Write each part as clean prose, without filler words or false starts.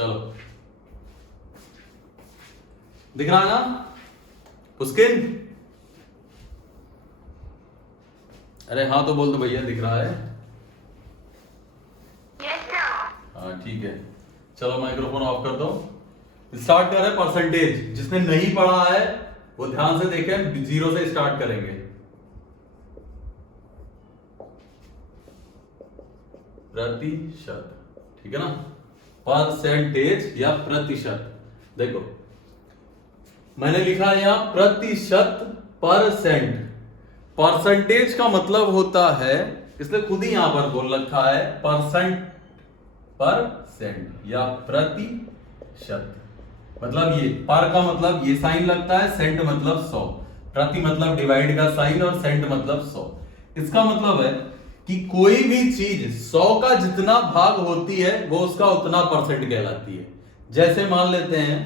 चलो दिख रहा है ना पुस्किन? अरे हाँ तो बोल दो भैया दिख रहा है। हाँ ठीक है, चलो माइक्रोफोन ऑफ कर दो। स्टार्ट कर रहे परसेंटेज। जिसने नहीं पढ़ा है वो ध्यान से देखें, 0 से स्टार्ट करेंगे। प्रतिशत, ठीक है ना, परसेंटेज या प्रतिशत। देखो मैंने लिखा है यहां प्रतिशत, परसेंट। परसेंटेज का मतलब होता है, इसने खुद ही यहां पर बोल रखा है परसेंट या प्रतिशत। मतलब ये पर का मतलब ये साइन लगता है, सेंट मतलब 100, प्रति मतलब डिवाइड का साइन और सेंट मतलब 100। इसका मतलब है कि कोई भी चीज 100 का जितना भाग होती है वो उसका उतना परसेंट कहलाती है। जैसे मान लेते हैं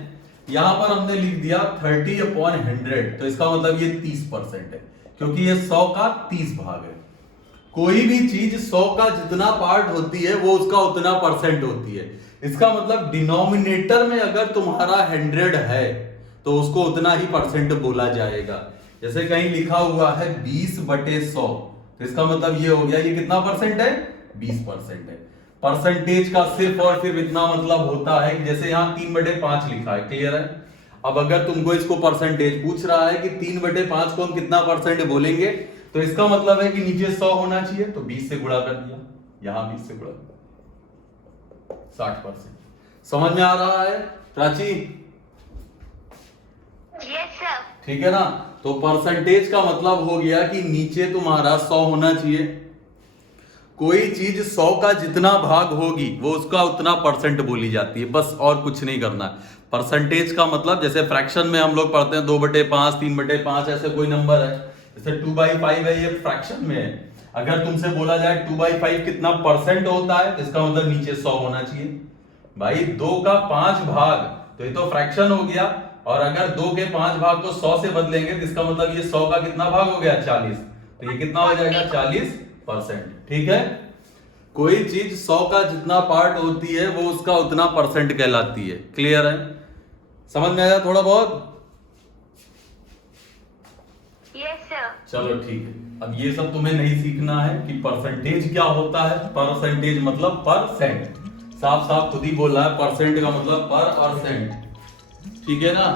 यहां पर हमने लिख दिया 30/100, तो इसका मतलब ये 30% है, क्योंकि ये 100 का 30 भाग है। कोई भी चीज 100 का जितना पार्ट होती है वो उसका उतना परसेंट होती है। इसका मतलब डिनोमिनेटर में अगर तुम्हारा 100 है तो उसको उतना ही परसेंट बोला जाएगा। जैसे कहीं लिखा हुआ है 20/100, तो इसका मतलब ये हो गया, ये कितना परसेंट है? 20% है। परसेंटेज का सिर्फ और सिर्फ इतना मतलब होता है कि जैसे यहां 3/5 लिखा है, क्लियर है? अब अगर तुमको इसको परसेंटेज पूछ रहा है कि 3/5 को हम कितना परसेंट बोलेंगे, तो इसका मतलब है कि नीचे 100 होना चाहिए, तो 20 से गुणा कर दिया, यहां 20 से गुणा कर 60%। समझ में आ रहा है प्राची? Yes sir. ठीक है ना? तो परसेंटेज का मतलब हो गया कि नीचे तुम्हारा 100 होना चाहिए। कोई चीज 100 का जितना भाग होगी वो उसका उतना परसेंट बोली जाती है, बस और कुछ नहीं करना। परसेंटेज का मतलब जैसे फ्रैक्शन में हम लोग पढ़ते हैं 2/5, 3/5, ऐसे कोई नंबर है, जैसे 2/5 है, ये फ्रैक्शन में है। अगर तुमसे बोला जाए 2/5 कितना परसेंट होता है, तो इसका मतलब नीचे 100 होना चाहिए। भाई 2 का 5 भाग, तो ये तो फ्रैक्शन हो गया, और अगर 2 के 5 भाग को 100 से बदलेंगे तो इसका मतलब ये 100 का कितना भाग हो गया? 40, तो ये कितना हो जाएगा? 40%। ठीक है? कोई चीज 100 का जितना पार्ट होती है वो उसका उतना परसेंट कहलाती है। क्लियर है? समझ में आया थोड़ा बहुत? Yes sir. चलो ठीक है। अब ये सब तुम्हें नहीं सीखना है कि परसेंटेज क्या होता है। परसेंटेज मतलब परसेंट, साफ साफ खुद ही बोल रहा है, परसेंट का मतलब पर और सेंट। ठीक है ना?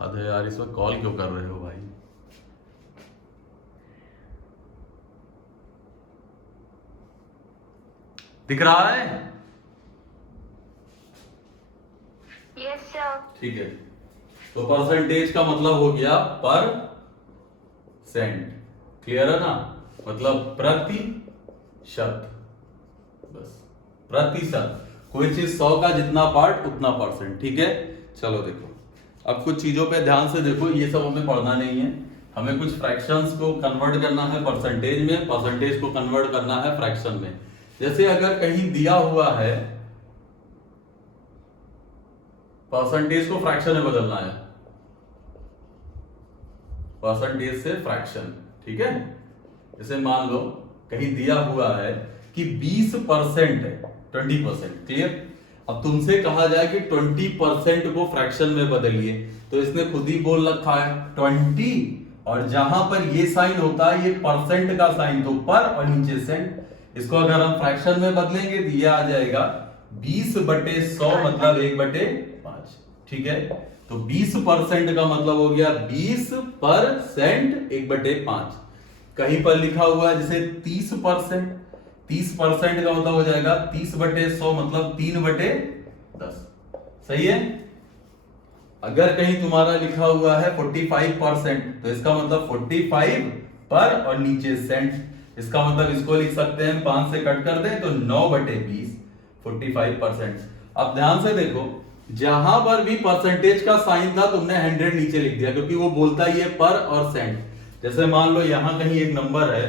अरे यार इस वक्त कॉल क्यों कर रहे हो भाई? दिख रहा है? Yes sir. ठीक है, तो परसेंटेज का मतलब हो गया पर सेंट। क्लियर है ना? मतलब प्रतिशत, बस प्रतिशत। कोई चीज 100 का जितना पार्ट उतना परसेंट। ठीक है? चलो देखो, अब कुछ चीजों पे ध्यान से देखो, ये सब हमें पढ़ना नहीं है। हमें कुछ फ्रैक्शंस को कन्वर्ट करना है परसेंटेज में, परसेंटेज को कन्वर्ट करना है फ्रैक्शन में। जैसे अगर कहीं दिया हुआ है, परसेंटेज को फ्रैक्शन में बदलना है, परसेंटेज से फ्रैक्शन। ठीक है? जैसे मान लो कहीं दिया हुआ है कि 20% है, 20%। क्लियर? अब तुमसे कहा जाए कि 20% को फ्रैक्शन में बदलिए, तो इसने खुद ही बोल रखा है 20, और जहां पर ये साइन होता है ये परसेंट का साइन, तो पर और नीचे सेंट। इसको अगर हम फ्रैक्शन में बदलेंगे तो ये आ जाएगा 20/100 मतलब 1/5। ठीक है? तो 20% का मतलब हो गया 20% 1/5। कहीं पर लिखा हुआ है जैसे 30%, 30% का मतलब हो जाएगा 30/100 मतलब 3/10। सही है? अगर कहीं तुम्हारा लिखा हुआ है 45%, तो इसका मतलब 45 पर और नीचे सेंट। इसका मतलब इसको लिख सकते हैं 5 से कट कर दें तो 9/20, 45%। अब ध्यान से देखो, जहां पर भी परसेंटेज का साइन था तुमने 100 नीचे लिख दिया, क्योंकि वो बोलता ही है पर और सेंट। जैसे मान लो यहां कहीं एक नंबर है,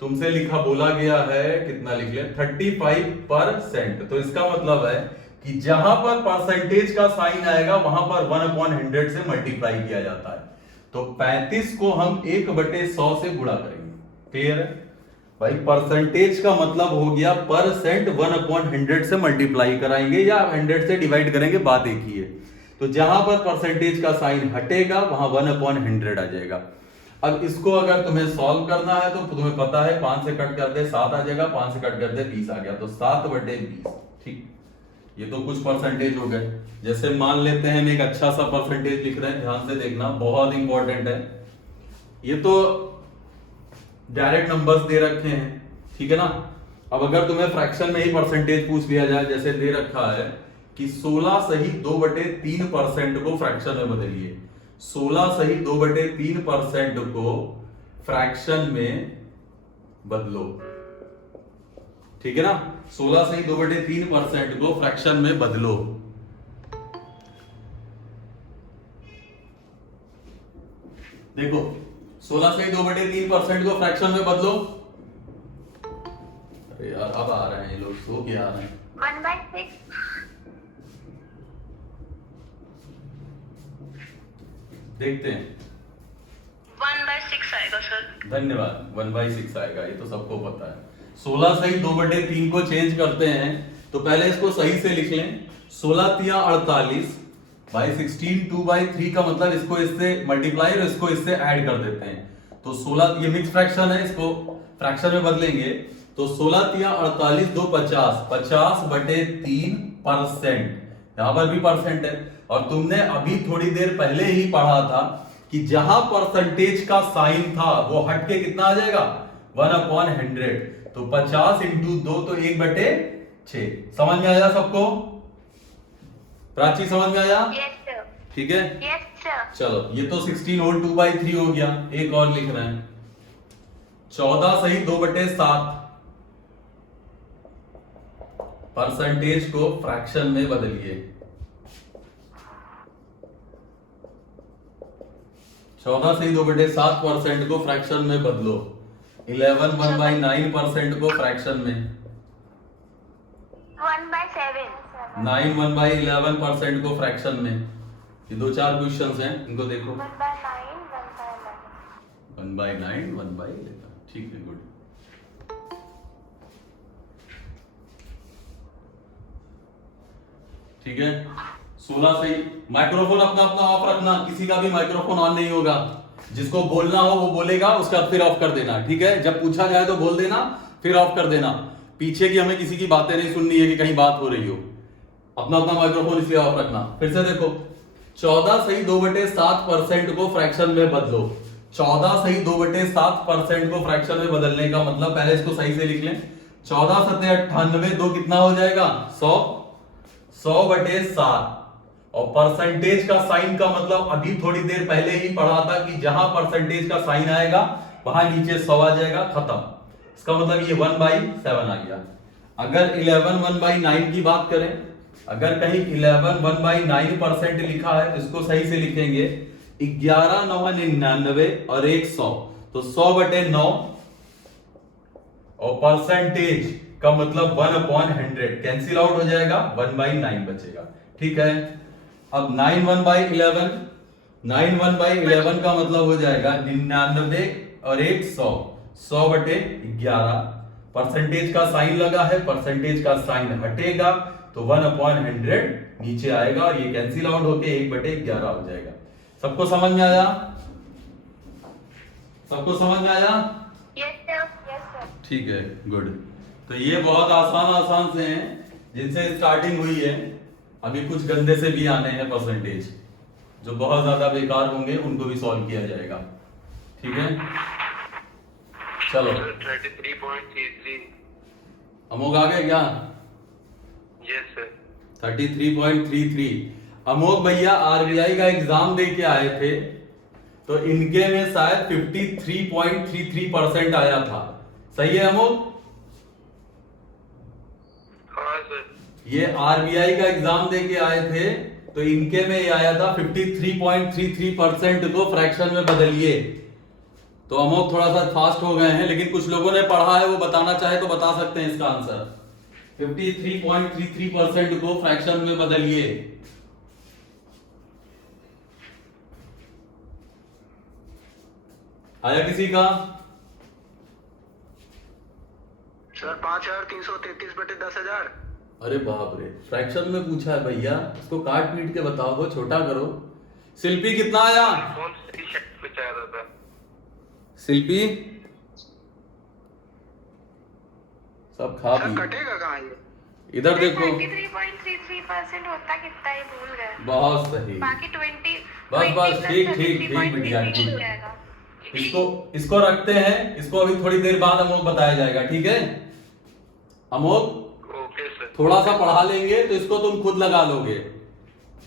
तुमसे लिखा बोला गया है, कितना लिख ले 35%, तो इसका मतलब है कि जहां पर परसेंटेज का साइन आएगा वहां पर 1/100 से मल्टीप्लाई किया जाता है। तो 35 को हम 1/100 से गुणा करेंगे। क्लियर है? भाई परसेंटेज का मतलब हो गया परसेंट 1/100 से मल्टीप्लाई कराएंगे या 100 से डिवाइड करेंगे, बात एक ही है। तो जहां पर परसेंटेज का साइन हटेगा वहां 1/100 आ जाएगा। अब इसको अगर तुम्हें सॉल्व करना है तो तुम्हें पता है 5 से कट कर दे 7 आ जाएगा, 5 से कट कर दे 20 आ गया, तो 7/20। ठीक, ये तो कुछ परसेंटेज हो गए। जैसे मान लेते हैं हम एक अच्छा सा परसेंटेज लिख रहे हैं, ध्यान से देखना, बहुत इंपॉर्टेंट है। ये तो डायरेक्ट नंबर्स दे रखे हैं, ठीक है ना। अब अगर तुम्हें फ्रैक्शन में ही परसेंटेज पूछ लिया जाए, जैसे दे रखा है कि 16 सही 2/3% को फ्रैक्शन में बदलिए, 16 सही 2/3% को फ्रैक्शन में बदलो, ठीक है ना। 16 सही 2/3% को फ्रैक्शन में बदलो। देखो 16 सही 2/3% को फ्रैक्शन में बदलो। अरे यार अब आ रहे हैं ये लोग, सो क्या आ रहे हैं। 1/6। देखते हैं। 1/6 आएगा सर। धन्यवाद, 1/6 आएगा, ये तो सबको पता है। 16 सही 2/3 को चेंज करते हैं तो पहले इसको सही से लिख लें। 16 तिया 48 बाई 16, 2/3 का मतलब इसको इससे मल्टीप्लाई और इसको इससे ऐड कर देते हैं। तो 16, ये मिक्स फ्रैक्शन है, इसको फ्रैक्शन में बदलेंगे तो 16 तिया 48, 2 50, 50/3%। यहां पर भी परसेंट है, और तुमने अभी थोड़ी देर पहले ही पढ़ा था कि जहां परसेंटेज का साइन था वो हटके कितना आ जाएगा 1/100। तो 50 × 2 तो 1/6। समझ में आया सबको? प्राची समझ में आया? Yes sir. ठीक है, यस सर। चलो ये तो 16 होल 2/3 हो गया। एक और लिख रहे हैं, 14 सही 2/7 परसेंटेज को फ्रैक्शन में बदलिए। 14 सही 2/7% को फ्रैक्शन में बदलो। 11 1/9% को फ्रैक्शन में। 1/7। 9 1/11% को फ्रैक्शन में। ये 2-4 क्वेश्चंस हैं, इनको देखो। 1/9, 1/11। 1/9 1/11, ठीक है, गुड। ठीक है, 16 सही। माइक्रोफोन अपना अपना ऑफ रखना, किसी का भी माइक्रोफोन ऑन नहीं होगा। जिसको बोलना हो वो बोलेगा, उसका फिर ऑफ कर देना, ठीक है। जब पूछा जाए तो बोल देना, फिर ऑफ कर देना। पीछे की हमें किसी की बातें नहीं सुननी है कि कहीं बात हो रही हो। अपना अपना माइक्रोफोन इसलिए ऑफ रखना। फिर से देखो, 14 सही 2/7% को फ्रैक्शन में बदलो। 14 सही 2/7% को फ्रैक्शन में बदलने का मतलब, पहले इसको सही से लिख लें। 14 सत्ते 98, 2 कितना हो जाएगा 100, 100/7। और परसेंटेज का साइन का मतलब अभी थोड़ी देर पहले ही पढ़ा था कि जहां परसेंटेज का साइन आएगा वहां नीचे 100 आ जाएगा, खत्म। इसका मतलब ये 1/7 आ गया। अगर 11 1/9 की बात करें, अगर कहीं 11 1/9% लिखा है तो इसको सही से लिखेंगे 11 9 99 और 1 100, तो 100/9। और परसेंटेज का मतलब 1/100 कैंसिल आउट हो जाएगा, 1/9 बचेगा, ठीक है। अब 9 1/11, 9 1/11 का मतलब हो जाएगा 99 और 1 100, 100/11। परसेंटेज का साइन लगा है, परसेंटेज का साइन हटेगा तो 1/100 नीचे आएगा और ये कैंसिल आउट होके 1/11 हो जाएगा। सबको समझ में आया? सबको समझ में आया? Yes sir. Yes sir. ठीक है, गुड। तो ये बहुत आसान आसान से हैं जिनसे स्टार्टिंग हुई है। अभी कुछ गंदे से भी आने हैं परसेंटेज, जो बहुत ज्यादा बेकार होंगे, उनको भी सॉल्व किया जाएगा, ठीक है। चलो 33.33। अमोघ आ गए क्या? Yes sir. 33.33। अमोघ भैया आरबीआई का एग्जाम दे के आए थे, तो इनके में शायद 53.33% आया था। सही है अमोघ? हाँ सर। ये आरबीआई का एग्जाम दे के आए थे, तो इनके में ये आया था 53.33% को फ्रैक्शन में बदलिए। तो अमोघ थोड़ा सा फास्ट हो गए हैं, लेकिन कुछ लोगों ने पढ़ा है, वो बताना चाहे तो बता सकते हैं इसका आंसर। 53.33% को फ्रैक्शन में बदलिए। आया किसी का? सर 5333/10,000। अरे बाप रे, फ्रैक्शन में पूछा है भैया, इसको काट पीट के बताओ, वो छोटा करो। शिल्पी कितना आया? फोन से ही शक कुछ आया था। शिल्पी सब खा सर पी, कटेगा कहाँ ये? इधर देखो। 33.33% होता कितना ही भूल गए। बहुत सही, बाकी 20 बस ठीक ठीक ठीक बिटिया, ठीक। हो जाएगा। इसको रखते हैं, इसको अभी थोड़ी देर बाद अमोक बताया जाएगा, ठीक है? Amok okay sir. थोड़ा सा पढ़ा लेंगे तो इसको तुम खुद लगा लोगे,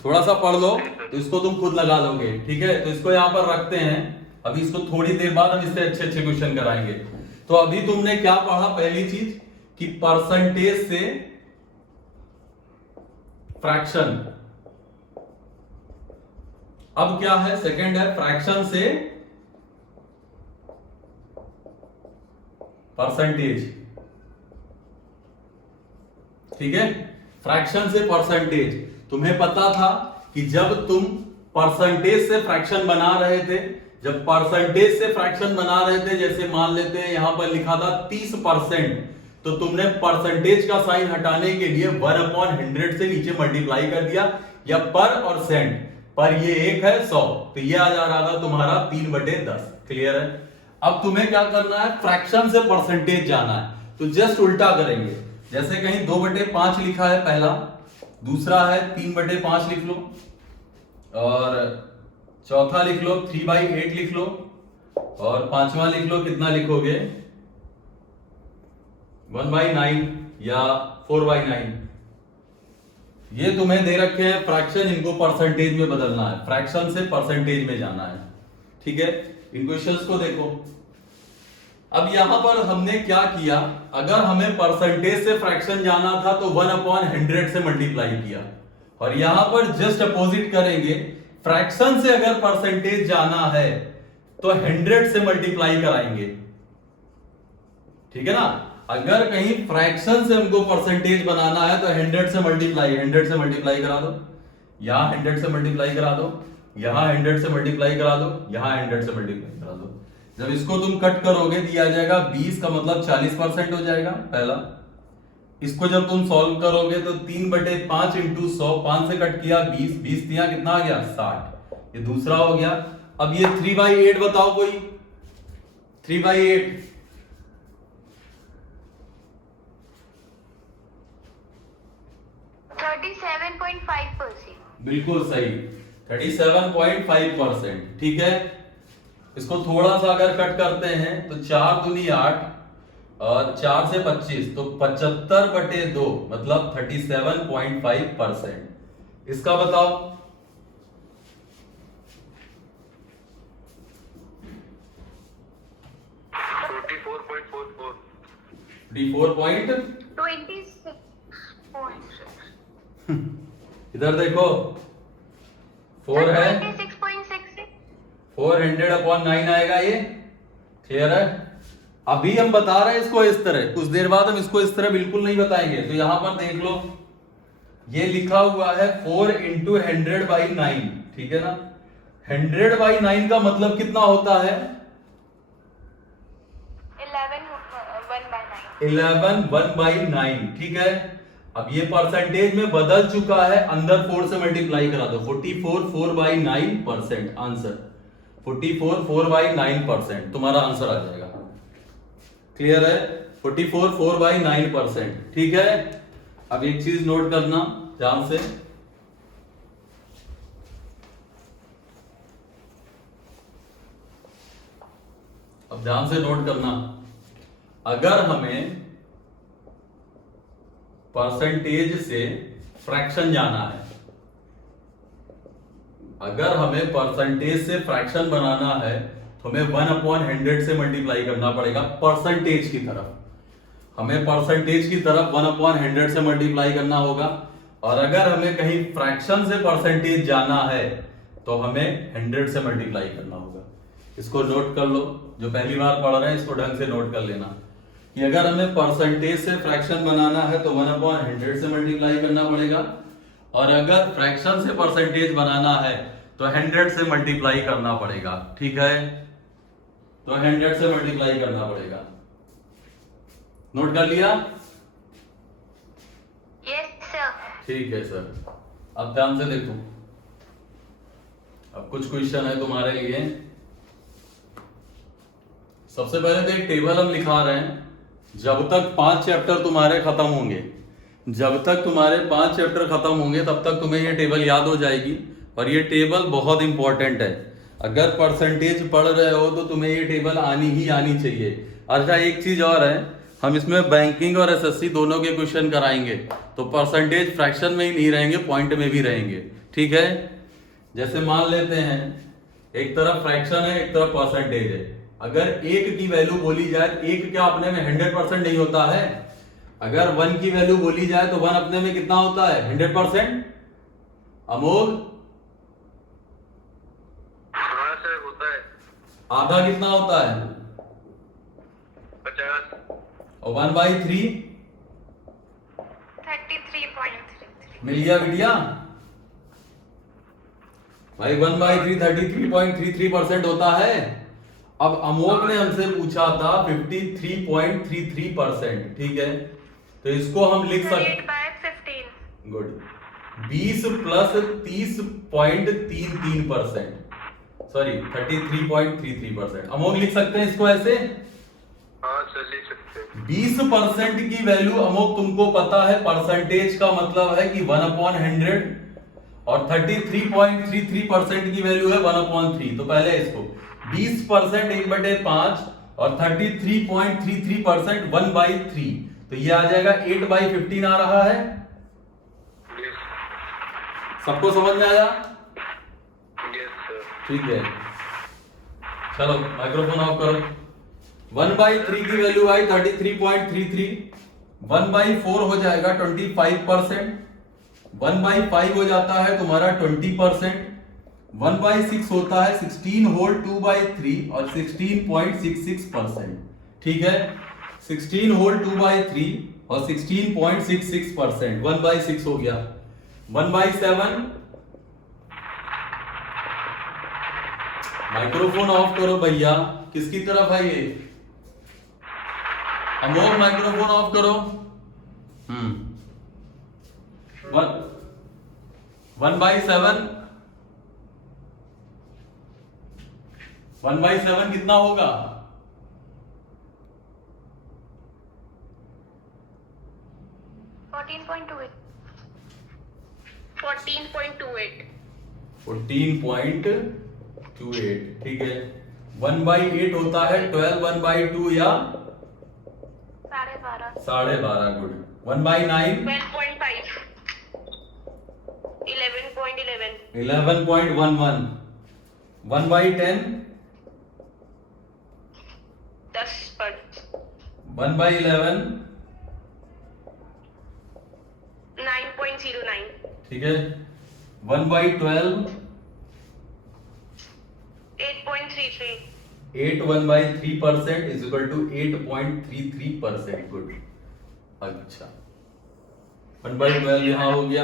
थोड़ा सा पढ़ लो तो इसको तुम खुद लगा लोगे, ठीक है? तो इसको यहाँ पर रखते हैं, अभी इसको थोड़ी देर बाद हम इससे अच्छे अच्छे क्वेश्चन कराएंगे। तो अभी तुमने क्या पढ़ा? पहली चीज कि परसेंटेज से फ्रैक्शन। अब क्या है? सेकंड है फ्रैक्शन से परसेंटेज, ठीक है? फ्रैक्शन से परसेंटेज। तुम्हें पता था कि जब तुम परसेंटेज से फ्रैक्शन बना रहे थे, जब परसेंटेज से फ्रैक्शन बना रहे थे, जैसे मान लेते हैं यहां पर लिखा था 30%, तो तुमने परसेंटेज का साइन हटाने के लिए 1/100 से नीचे मल्टीप्लाई कर दिया, या पर और सेंट पर ये एक है 100, तो ये आ जा रहा था तुम्हारा 3/10। क्लियर है? अब तुम्हें क्या करना है? फ्रैक्शन से परसेंटेज जाना है, तो जस्ट उल्टा करेंगे। जैसे कहीं 2/5 लिखा है पहला, दूसरा है 3/5 लिख लो, और चौथा लिख लो 3/8 लिख लो, और पांचवा लिख लो, कितना लिखोगे? 1/9 या 4/9। ये तुम्हें दे रखे हैं फ्रैक्शन, इनको परसेंटेज में बदलना है, फ्रैक्शन से परसेंटेज में जाना है, ठीक है? इन क्वेश्चंस को देखो। अब यहां पर हमने क्या किया? अगर हमें परसेंटेज से फ्रैक्शन जाना था तो 1/100 से मल्टीप्लाई किया, और यहां पर जस्ट अपोजिट करेंगे। फ्रैक्शन से अगर परसेंटेज जाना है तो 100 से मल्टीप्लाई कराएंगे, ठीक है ना? अगर कहीं फ्रैक्शन से हमको परसेंटेज बनाना है तो 100 से मल्टीप्लाई करा दो, यहां 100 से मल्टीप्लाई करा दो, यहां 100 से मल्टीप्लाई करा दो, यहां 100 से मल्टीप्लाई करा दो। जब इसको तुम कट करोगे दिया जाएगा 20 का मतलब 40% हो जाएगा पहला। इसको जब तुम सॉल्व करोगे तो 3/5 इंटू 100, 5 से कट किया 20, 20 दिया कितना आ गया? 60। ये दूसरा हो गया। अब ये 3/8 बताओ कोई, 3/8 37.5%। बिल्कुल सही, 37.5%, ठीक है? इसको थोड़ा सा अगर कट करते हैं तो 4 दूनी 8 और 4 से 25, तो 75/2 मतलब 37.5%। इसका बताओ। 44.44। 44.26। 26.6। इधर देखो 4 है, 26.6। 400/9 आएगा ये। क्लियर है? अभी हम बता रहे हैं इसको इस तरह, कुछ देर बाद हम इसको इस तरह बिल्कुल नहीं बताएंगे। तो यहां पर देख लो, ये लिखा हुआ है 4 × 100/9, ठीक है ना? 100/9 का मतलब कितना होता है? 11/9, ठीक है? अब ये परसेंटेज में बदल चुका है, अंदर 4 से मल्टीप्लाई करा दो, 44 4/9% आंसर, 44 4/9% तुम्हारा आंसर आ जाएगा। क्लियर है? 44 4/9%, ठीक है? अब एक चीज नोट करना ध्यान से, अब ध्यान से नोट करना। अगर हमें परसेंटेज से फ्रैक्शन जाना है, अगर हमें परसेंटेज से फ्रैक्शन बनाना है तो हमें 1/100 से मल्टीप्लाई करना पड़ेगा परसेंटेज की तरफ। हमें परसेंटेज की तरफ 1/100 से मल्टीप्लाई करना होगा। और अगर हमें कहीं फ्रैक्शन से परसेंटेज जाना है तो हमें 100 से मल्टीप्लाई करना होगा। इसको नोट कर लो, जो पहली बार पढ़ रहे हैं इसको ढंग से नोट कर लेना कि अगर हमें परसेंटेज से फ्रैक्शन बनाना है तो 1/100 से मल्टीप्लाई करना पड़ेगा, और अगर फ्रैक्शन से परसेंटेज बनाना है तो 100 से मल्टीप्लाई करना पड़ेगा, ठीक है? तो 100 से मल्टीप्लाई करना पड़ेगा। नोट कर लिया? Yes sir. ठीक है सर। अब ध्यान से देखो, अब कुछ क्वेश्चन है तुम्हारे लिए। सबसे पहले तो एक टेबल हम लिखा रहे हैं। जब तक 5 चैप्टर तुम्हारे खत्म होंगे, जब तक तुम्हारे 5 चैप्टर खत्म होंगे तब तक तुम्हें ये टेबल याद हो जाएगी। और ये टेबल बहुत इंपॉर्टेंट है। अगर परसेंटेज पढ़ रहे हो तो तुम्हें ये टेबल आनी ही आनी चाहिए। अच्छा, एक चीज और है, हम इसमें बैंकिंग और एसएससी दोनों के क्वेश्चन कराएंगे, तो परसेंटेज फ्रैक्शन में ही नहीं रहेंगे, पॉइंट में भी रहेंगे। ठीक है? जैसे मान लेते हैं एक तरफ फ्रैक्शन है, एक तरफ परसेंटेज है। अगर एक की वैल्यू बोली जाए तो एक क्या अपने में 100% नहीं होता है? अगर 1 की वैल्यू बोली जाए तो 1 अपने में कितना होता है? 100%। अमोघ, हाँ सर होता है। आधा कितना होता है? 50। और 1/3 33.33। मिल गया बिटिया? भाई 1/3 33.33% होता है। अब अमोघ ने हमसे पूछा था 53.33%। ठीक है, तो इसको हम लिख सकते 8/15। Good 20 plus 30.33%, sorry 33.33%। अमोघ लिख सकते हैं इसको ऐसे। हाँ सर लिख सकते हैं। 20% की वैल्यू अमोघ तुमको पता है, परसेंटेज का मतलब है कि 1/100, और 33.33% की वैल्यू है 1/3। तो पहले इसको 20% 1/5 और 33.33% 1/3, तो ये आ जाएगा 8/15 आ रहा है। यस। सबको समझ में आया? Yes sir. ठीक है, चलो माइक्रोफोन ऑफ करो। 1/3 की वैल्यू आई 33.33, 1/4 हो जाएगा 25%, 1/5 हो जाता है तुम्हारा 20%, 1/6 होता है 16 होल 2/3 और 16.66%। ठीक है, 16 होल 2/3 और 16.66%, 1/6 हो गया। 1/7, माइक्रोफोन ऑफ करो भैया। किसकी तरफ है ये? अमोघ माइक्रोफोन ऑफ करो। 1/7, 1/7 कितना होगा? 14.28। 14.28। ठीक है, 1/8 होता है 12, 1/2 या 12.5। 12.5। गुड 1/9, 12.5। 11.11। 11.11, 1/10, 10 पर 1/11। 9.09। ठीक है, 1/12, 8.33। 8 1/3% इज इक्वल टू 8.33%। गुड। अच्छा, 1/12 यहां हो गया,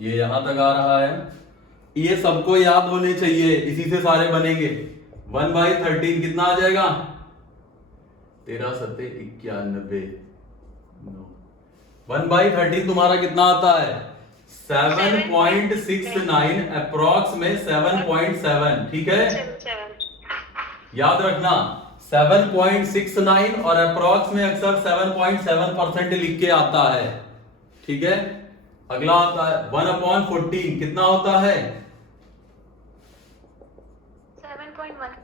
ये यहां तक आ रहा है। ये सबको याद होने चाहिए, इसी से सारे बनेंगे। 1/13 कितना आ जाएगा? 13 सत्ते 91। 1/13 तुम्हारा कितना आता है? 7.69, अप्रॉक्स में 7.7। ठीक है, 7। याद रखना 7.69 और अप्रॉक्स में अक्सर 7.7% लिख के आता है। ठीक है, अगला आता है 1/14 कितना होता है? 7.1।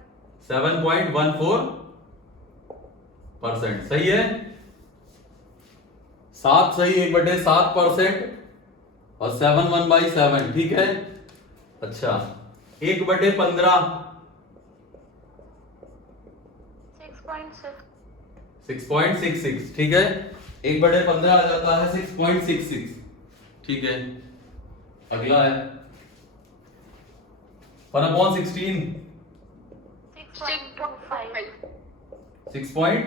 7.14%। सही है, 7 सही, 1/7% और 7 1/7। ठीक है, अच्छा 1/15 6.66। ठीक है, 1/15 आ जाता है 6.66। ठीक है, अगला है 1/16 6.25।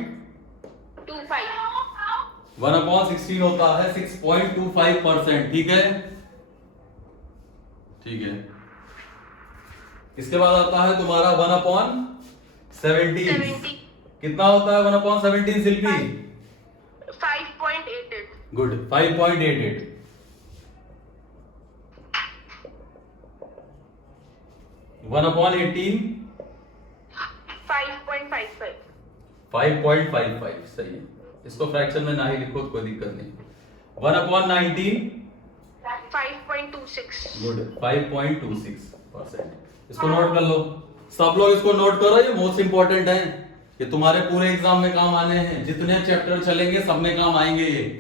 1/16 होता है 6.25%। ठीक है, ठीक है। इसके बाद आता है तुम्हारा 1/17। 70। कितना होता है 1/17 शिल्पी? 5.88. गुड, 5.88। 1/18 5.55. 5.55 सही है। इसको फ्रैक्शन में ना ही लिखो तो कोई दिक्कत नहीं। 1/19 5.26. गुड, 5.26%। इसको नोट कर लो, सब लोग इसको नोट करो, ये मोस्ट इंपॉर्टेंट है, ये तुम्हारे पूरे एग्जाम में काम आने हैं। जितने चैप्टर चलेंगे सब में काम आएंगे ये।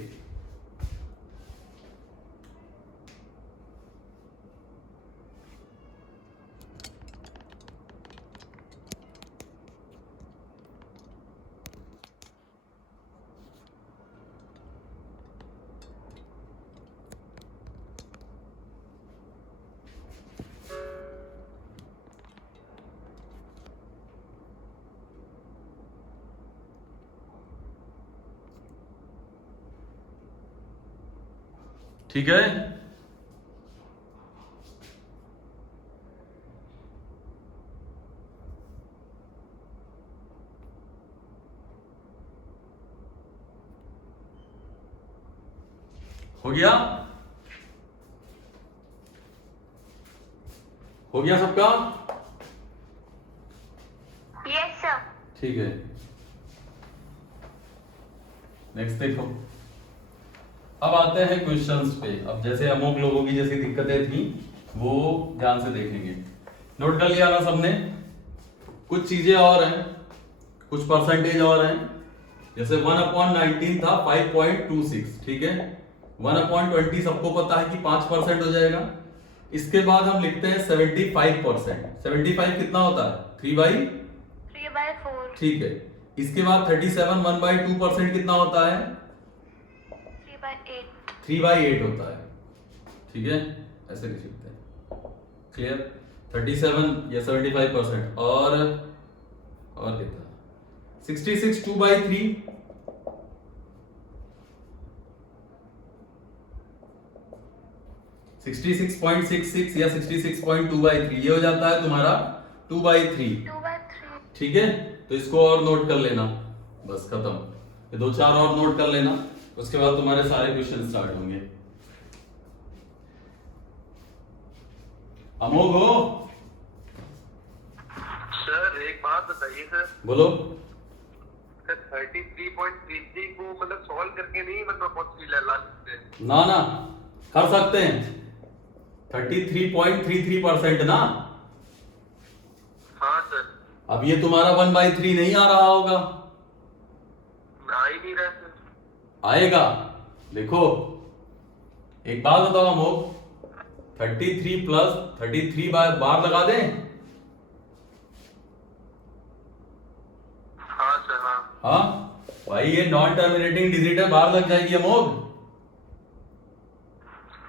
ठीक है, हो गया, हो गया सबका? Yes, sir. ठीक है, नेक्स्ट देखो। अब आते हैं क्वेश्चंस पे। अब जैसे अमुक लोगों की जैसी दिक्कतें थी वो ध्यान से देखेंगे। नोट कर लिया ना सबने? कुछ चीजें और हैं, कुछ परसेंटेज और हैं। जैसे 1/19 था 5.26, ठीक है। 1/20 सबको पता है कि 5% हो जाएगा। इसके बाद हम लिखते हैं 75%। 75 कितना होता है? 3/4. ठीक है। इसके बाद 37 1/2% कितना होता है? 3/8. 3/8 होता है, ठीक है। ऐसे लिख सकते हैं, क्लियर। 37 या 75% और कितना? 66 2/3, 66.66 या 66.2/3, ये हो जाता है तुम्हारा 2/3, 2/3. ठीक है। तो इसको और नोट कर लेना, बस खत्म। ये 2-4 और नोट कर लेना, उसके बाद तुम्हारे सारे क्वेश्चन स्टार्ट होंगे। अमोघ हो? सर एक बात बताइए सर, बोलो। 33.33 को मतलब सॉल्व करके नहीं मतलब पॉसिबल ला सकते हैं? ना ना, कर सकते हैं। 33.33% ना। हाँ सर। अब ये तुम्हारा 1/3 नहीं आ रहा होगा? आ ही नहीं रहा सर। आएगा, देखो। एक बात बताओ अमोघ, 33 प्लस 33 बार लगा दें? हाँ सर। हाँ हाँ भाई, ये नॉन टर्मिनेटिंग डिजिट है, बार लग जाएगी अमोघ,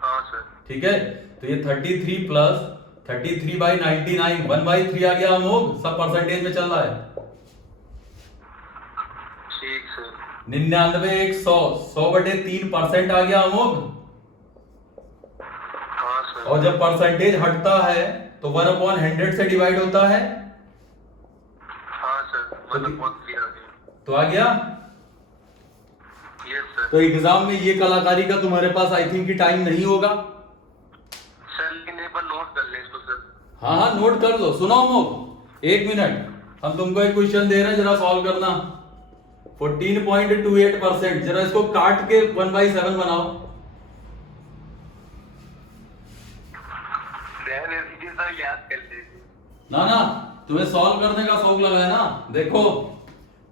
हाँ सर। ठीक है। तो ये 33 प्लस 33/99 1/3 आ गया अमोघ, सब परसेंटेज में चल रहा है। ठीक सर। 99 1 100 100/3% आ गया अमोघ। हाँ सर। और जब परसेंटेज हटता है तो 1/100 से डिवाइड होता है, हाँ सर, मतलब बहुत क्लियर आ गया। तो आ गया। Yes sir. तो एग्जाम में ये कलाकारी का तुम्हारे पास आई थिंक कि टाइम नहीं होगा। सर लेकिन एक बार नोट कर ले इसको सर। हाँ हाँ, नोट कर लो। सुनो अमोघ, 1 मिनट, हम तुमको एक क्वेश्चन दे रहे हैं, जरा सॉल्व करना। 14.28%, जरा इसको काट के 1/7 बनाओ। रहने दीजिए सर, याद कर लीजिए। ना ना, तुम्हें सॉल्व करने का शौक लगा है ना। देखो,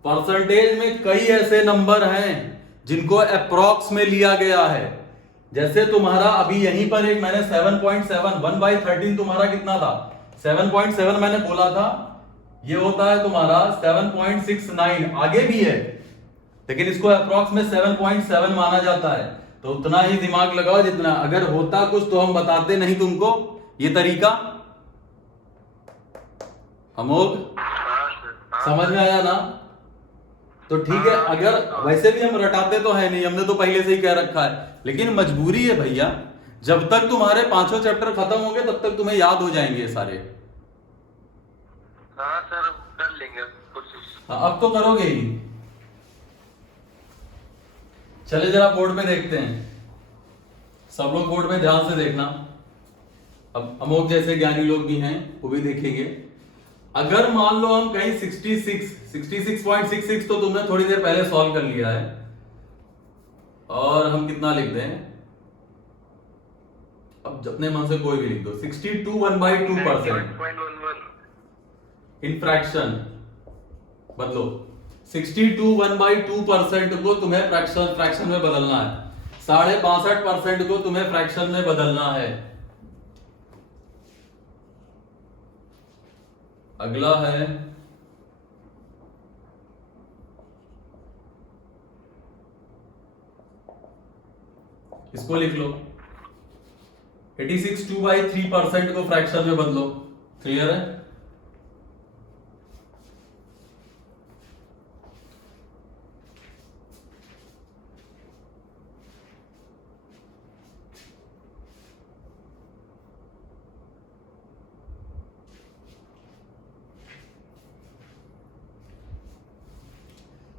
परसेंटेज में कई ऐसे नंबर हैं जिनको अप्रॉक्स में लिया गया है। जैसे तुम्हारा अभी यहीं पर एक मैंने 7.7, 1/13 तुम्हारा कितना था? 7.7 मैंने बोला था, ये होता है तुम्हारा 7.69, आगे भी है, लेकिन इसको अप्रॉक्स में 7.7 माना जाता है। तो उतना ही दिमाग लगाओ जितना, अगर होता कुछ तो हम बताते नहीं तुमको ये तरीका। अमोघ, हाँ सर। हाँ समझ में आया ना? तो ठीक है, अगर वैसे भी हम रटाते तो है नहीं, हमने तो पहले से ही कह रखा है, लेकिन मजबूरी है भैया। जब तक तुम्हारे 5 चैप्टर खत्म होंगे तब तक तुम्हें याद हो जाएंगे सारे। हाँ सर, कर लेंगे कोशिश। हाँ, अब तो करोगे ही। चले जरा बोर्ड में देखते हैं, सब लोग बोर्ड में ध्यान से देखना। अब अमोक जैसे ज्ञानी लोग भी हैं वो भी देखेंगे। अगर मान लो हम कहीं 66.66 तो तुमने थोड़ी देर पहले सॉल्व कर लिया है, और हम कितना लिख दें, अब अपने मन से कोई भी लिख दो, 62 1/2%। 0.11 इन फ्रैक्शन बदलो, 62 1/2% को तुम्हें फ्रैक्शन में बदलना है, 65.5% को तुम्हें फ्रैक्शन में बदलना है। अगला है इसको लिख लो, 86 2/3% को फ्रैक्शन में बदलो। क्लियर है?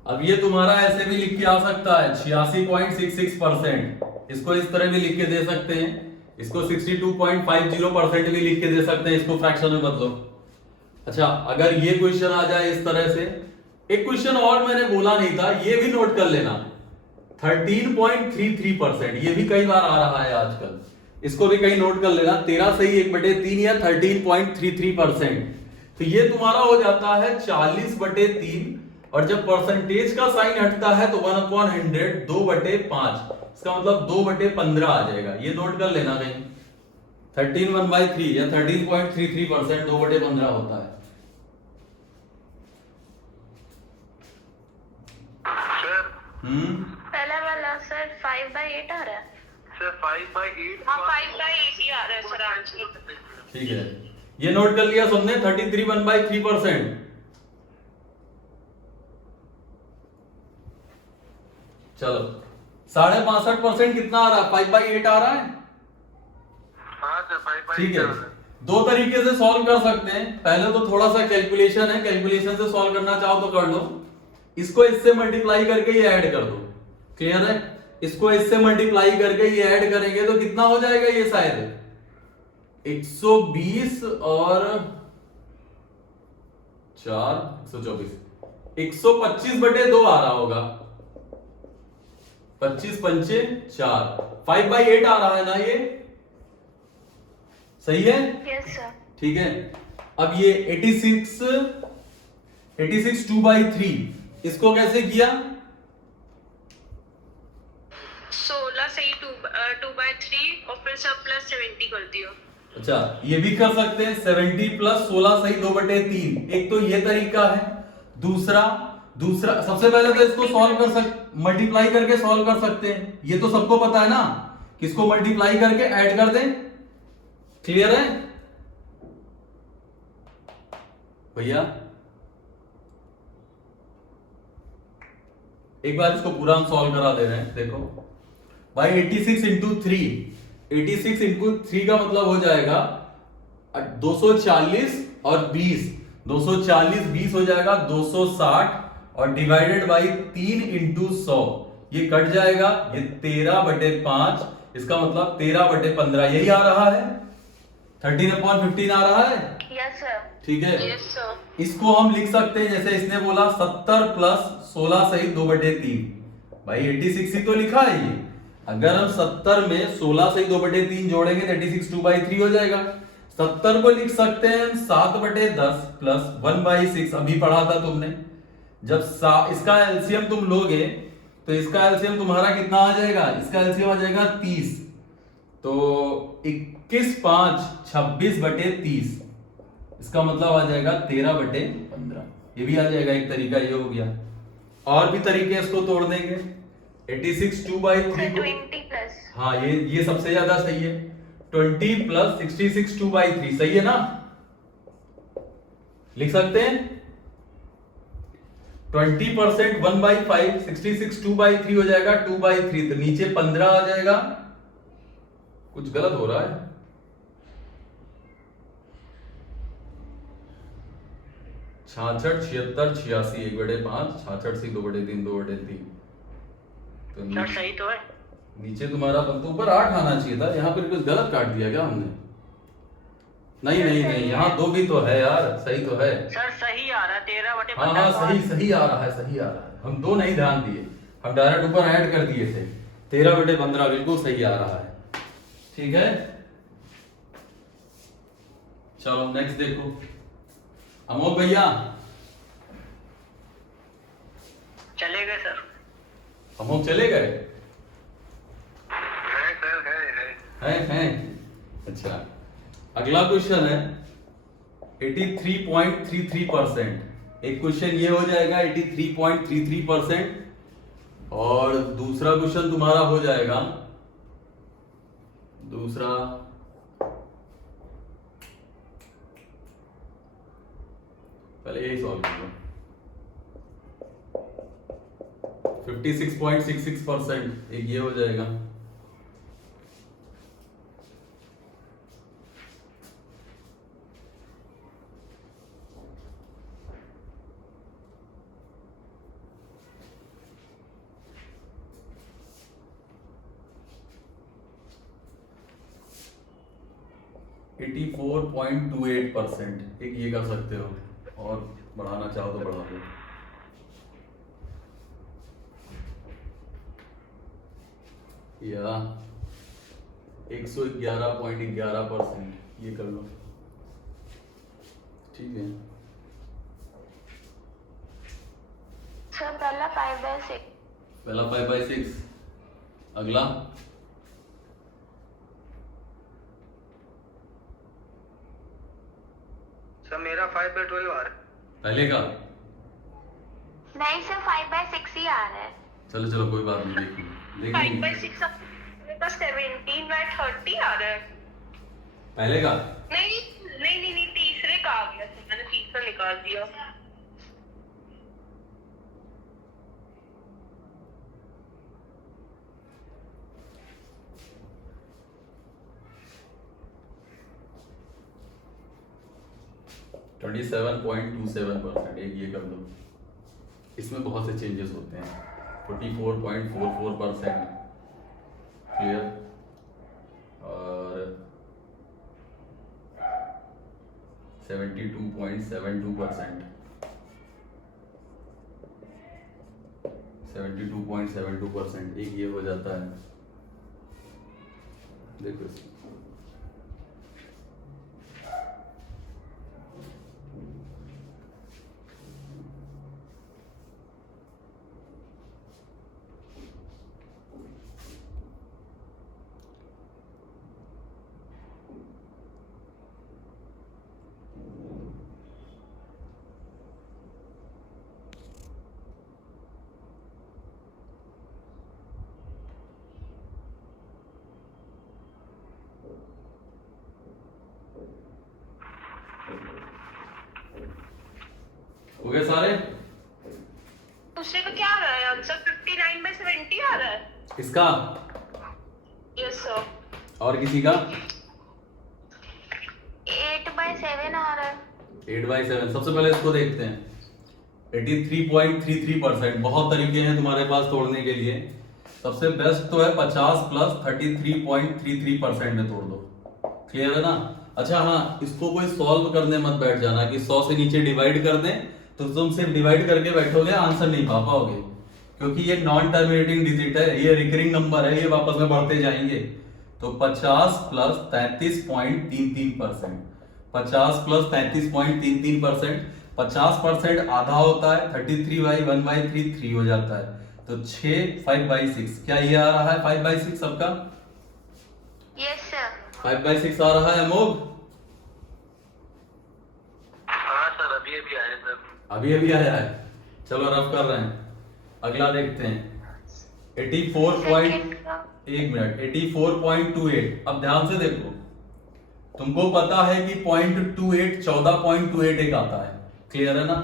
अब ये तुम्हारा ऐसे भी लिख के आ सकता है 86.66%, इसको इस तरह भी लिख के दे सकते हैं, इसको 62.50% भी लिख के दे सकते हैं, इसको फ्रैक्शन में बदलो। अच्छा, अगर ये क्वेश्चन आ जाए इस तरह से, एक क्वेश्चन और मैंने बोला नहीं था, ये भी नोट कर लेना, 13.33%, ये भी कई बार आ रहा है आजकल, इसको भी कहीं नोट कर लेना, 13 सही 1/3 या 13.33%। तो ये तुम्हारा हो जाता है 40/3, और जब परसेंटेज का साइन हटता है तो 1/100 2/5, इसका मतलब 2/15 आ जाएगा। ये नोट कर लेना कहीं, 13 1/3 या 13.33% 2/15 होता है। सर पहला वाला सर 5/8 आ रहा है। सर 5/8 हाँ 5/8 ही आ रहा है सर आंसर। ठीक है, ये नोट कर लिया सबने, 33 1/3%। चलो 65.5% कितना आ रहा है, 5/8 आ रहा है। हाँ सर 5/8 ठीक है, दो तरीके से सॉल्व कर सकते हैं। पहले तो थोड़ा सा कैलकुलेशन है, कैलकुलेशन से सॉल्व करना चाहो तो कर लो, इसको इससे मल्टीप्लाई करके ये ऐड कर दो। क्लियर है? इसको इससे मल्टीप्लाई करके ये ऐड करेंगे तो कितना हो जाएगा, ये शायद 120 और 4 124 125/2 आ रहा होगा, 25 पंचे 4, 5/8 आ रहा है ना, ये सही है? Yes sir. ठीक है, अब ये 86 2/3, इसको कैसे किया? 16 सही 2/3 और फिर सब प्लस 70 कर दियो। अच्छा, ये भी कर सकते हैं, 70 + 16 सही 2/3। एक तो ये तरीका है, दूसरा सबसे पहले तो इसको सॉल्व कर मल्टीप्लाई करके सॉल्व कर सकते हैं, ये तो सबको पता है ना, किसको मल्टीप्लाई करके ऐड कर दें। क्लियर है भैया? एक बार इसको पूरा हम सॉल्व करा दे रहे हैं। देखो भाई, 86 × 3, 86 × 3 का मतलब हो जाएगा 240 और 20, 240 20 हो जाएगा 260, और डिवाइडेड बाई 3 × 100, ये कट जाएगा, ये 13/5, इसका मतलब 13/15, यही आ रहा है, 13/15 आ रहा है। Yes sir. ठीक है, यस सर। इसको हम लिख सकते हैं जैसे इसने बोला 70 + 16 सही 2/3। भाई 86 ही तो लिखा है ये, अगर हम 70 में 16 सही 2/3 जोड़ेंगे तो 86 2/3 हो जाएगा। 70 को लिख सकते हैं हम 7/10 + 1/6, अभी पढ़ा था तुमने। जब इसका एलसीएम तुम लोगे तो इसका एलसीएम तुम्हारा कितना आ जाएगा, इसका एलसीएम आ जाएगा 30, तो 21 5 26/30, इसका मतलब आ जाएगा 13/15, ये भी आ जाएगा एक तरीका, ये हो गया। और भी तरीके इसको तोड़ देंगे, 86 2/3 को, 20 प्लस। हाँ ये सबसे ज्यादा सही है, 20 + 66 2/3 सही है ना, लिख सकते हैं। 20% 1/5, 66 2/3 हो जाएगा 2/3, तो नीचे 15 आ जाएगा। कुछ गलत हो रहा है, 66 76 86 1/5, 66 2/3 2/3, तो सर सही तो है। नीचे तुम्हारा तो ऊपर 8 आना चाहिए था, यहाँ पर कुछ गलत काट दिया क्या हमने? नहीं नहीं नहीं, यहाँ 2 भी तो है यार, सही तो है। सर सही आ रहा है 13/15। हाँ हाँ सही सही आ रहा है, सही आ रहा है। हम 2 नहीं ध्यान दिए, हम डायरेक्ट ऊपर ऐड कर दिए थे। 13/15 बिल्कुल सही आ रहा है। ठीक है, चलो नेक्स्ट देखो। अमोक भैया चले गए सर। अमोक चले गए है सर, है। हैं? अच्छा, अगला क्वेश्चन है 83.33%। एक क्वेश्चन ये हो जाएगा 83.33%, और दूसरा क्वेश्चन तुम्हारा हो जाएगा, दूसरा पहले यही सॉल्व कर लो। 56.66%, एक ये हो जाएगा। एटी 4.28%, एक ये कर सकते हो, और बढ़ाना चाहो तो बढ़ा दो। या 111.11%, ये कर लो। ठीक है, सर पहला 5/6। पहला 5/6। अगला सर मेरा 5/12 आ रहा है। पहले का। नहीं सर 5/6 ही आ रहा है। चलो चलो कोई बात नहीं, देखेंगे 5/6 मेरे पास 17/30 आ रहा है। पहले का। नहीं नहीं नहीं नहीं, तीसरे का आ गया था, मैंने तीसरा निकाल दिया। ट्वेंटी 27.27%, एक ये कर लो। इसमें बहुत से चेंजेस होते हैं। 44.44%, क्लियर, और 72.72%, 72.72%, एक ये हो जाता है। देखो इसमें हो गए सारे। दूसरे का क्या आ रहा है आंसर? 59/70 आ रहा है। इसका यस सर। और किसी का 8/7 आ रहा है। 8/7। सबसे पहले इसको देखते हैं। 83.33%। बहुत तरीके हैं तुम्हारे पास तोड़ने के लिए। सबसे बेस्ट तो है 50 प्लस 33.33% में तोड़ दो। क्लियर है ना? अच्छा हाँ, इसको कोई सॉल्व करने मत बैठ जाना कि 100 से नीचे डिवाइड कर दें, तो तुम सिर्फ डिवाइड करके बैठोगे, आंसर नहीं पा पाओगे, क्योंकि ये नॉन टर्मिनेटिंग डिजिट है, ये रिकरिंग नंबर है, ये वापस में बढ़ते जाएंगे। तो 50 प्लस 33.33%, 50 प्लस 33.33%, 50% आधा होता है, 33/1/3 3 हो जाता है, तो 6 5/6। क्या ये आ रहा है 5/6 सबका? Yes sir. 5/6 आ रहा है अमोघ? हाँ सर, अभी अभी आए सर। अभी अभी आया है। चलो रफ कर रहे हैं, अगला देखते हैं। 84.28। अब ध्यान से देखो, तुमको पता है कि 0.28 14.28 एक आता है, क्लियर है ना?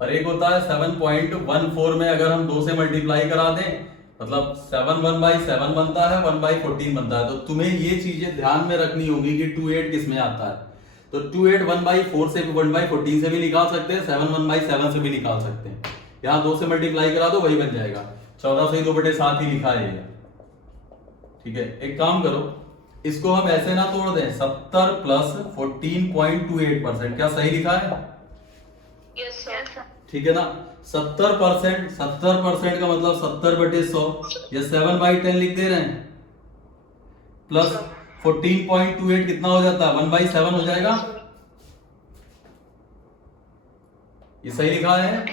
और एक होता है 7.14 में अगर हम 2 से मल्टीप्लाई करा दें, मतलब 7 1/7 बनता है, 1/14 बनता है। तो तुम्हें ये चीजें ध्यान में रखनी होगी कि 28 किस में आता है। तो 28 1/4 से 1/14 से भी निकाल सकते हैं, 7 1/7 से भी निकाल सकते हैं। यहाँ 2 से मल्टीप्लाई करा दो, वही बन जाएगा। 14 सही 2/7 ही लिखा है ये। ठीक है, एक काम करो, इसको हम ऐसे ना तोड़ दें, 70 प्लस 14.28%, क्या सही लिखा है? Yes sir. ठीक है ना, 70% का मतलब 70/100, या 7/10 लिख दे रहे हैं, प्लस 14.28 कितना हो जाता है? 1/7 हो जाएगा। ये सही लिखा है?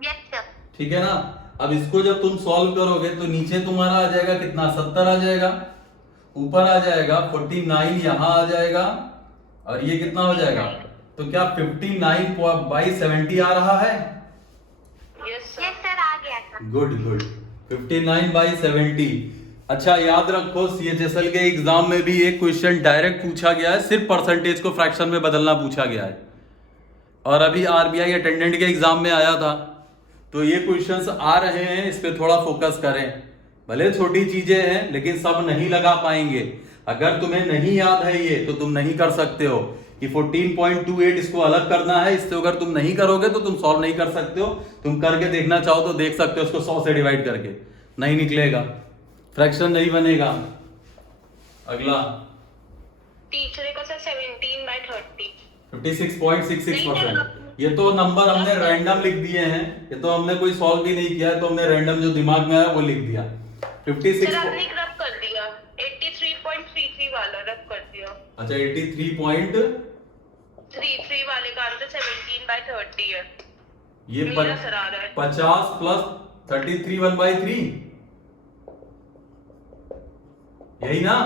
Yes sir. ठीक है ना। अब इसको जब तुम सॉल्व करोगे तो नीचे तुम्हारा आ जाएगा कितना? 70 आ जाएगा, ऊपर आ जाएगा 49, यहां आ जाएगा, और ये कितना हो जाएगा? तो क्या 59/70 आ रहा है? यस यस सर, आ गया सर। Good good, 59/70। अच्छा याद रखो, CHSL के एग्जाम में भी एक क्वेश्चन डायरेक्ट पूछा गया है, सिर्फ परसेंटेज को फ्रैक्शन में बदलना पूछा गया है, और अभी RBI अटेंडेंट के एग्जाम में आया था। तो ये क्वेश्चंस आ रहे हैं, इस पे थोड़ा फोकस करें। भले छोटी चीजें हैं लेकिन सब नहीं लगा पाएंगे। अगर तुम्हें नहीं याद है ये तो तुम नहीं कर सकते हो कि 14.28 इसको अलग करना है, इससे अगर तुम नहीं करोगे तो तुम सॉल्व नहीं कर सकते हो। तुम करके देखना चाहो तो देख सकते हो, इसको 100 से डिवाइड करके, नहीं निकलेगा, फ्रैक्शन नहीं बनेगा। अगला टीचर का सर 17/30। 56.66%। ये तो नंबर हमने रैंडम लिख दिए हैं, ये तो हमने कोई सॉल्व भी नहीं किया है, तो हमने रैंडम जो दिमाग में आया वो लिख दिया। 56 सर आपने एक रब कर दिया, 83.33 वाला रब कर दिया। अच्छा 83.33 वाले का आंसर 17/30 है। ये मेरा सर आ रहा है 50 प्लस 33 1/3, यही ना?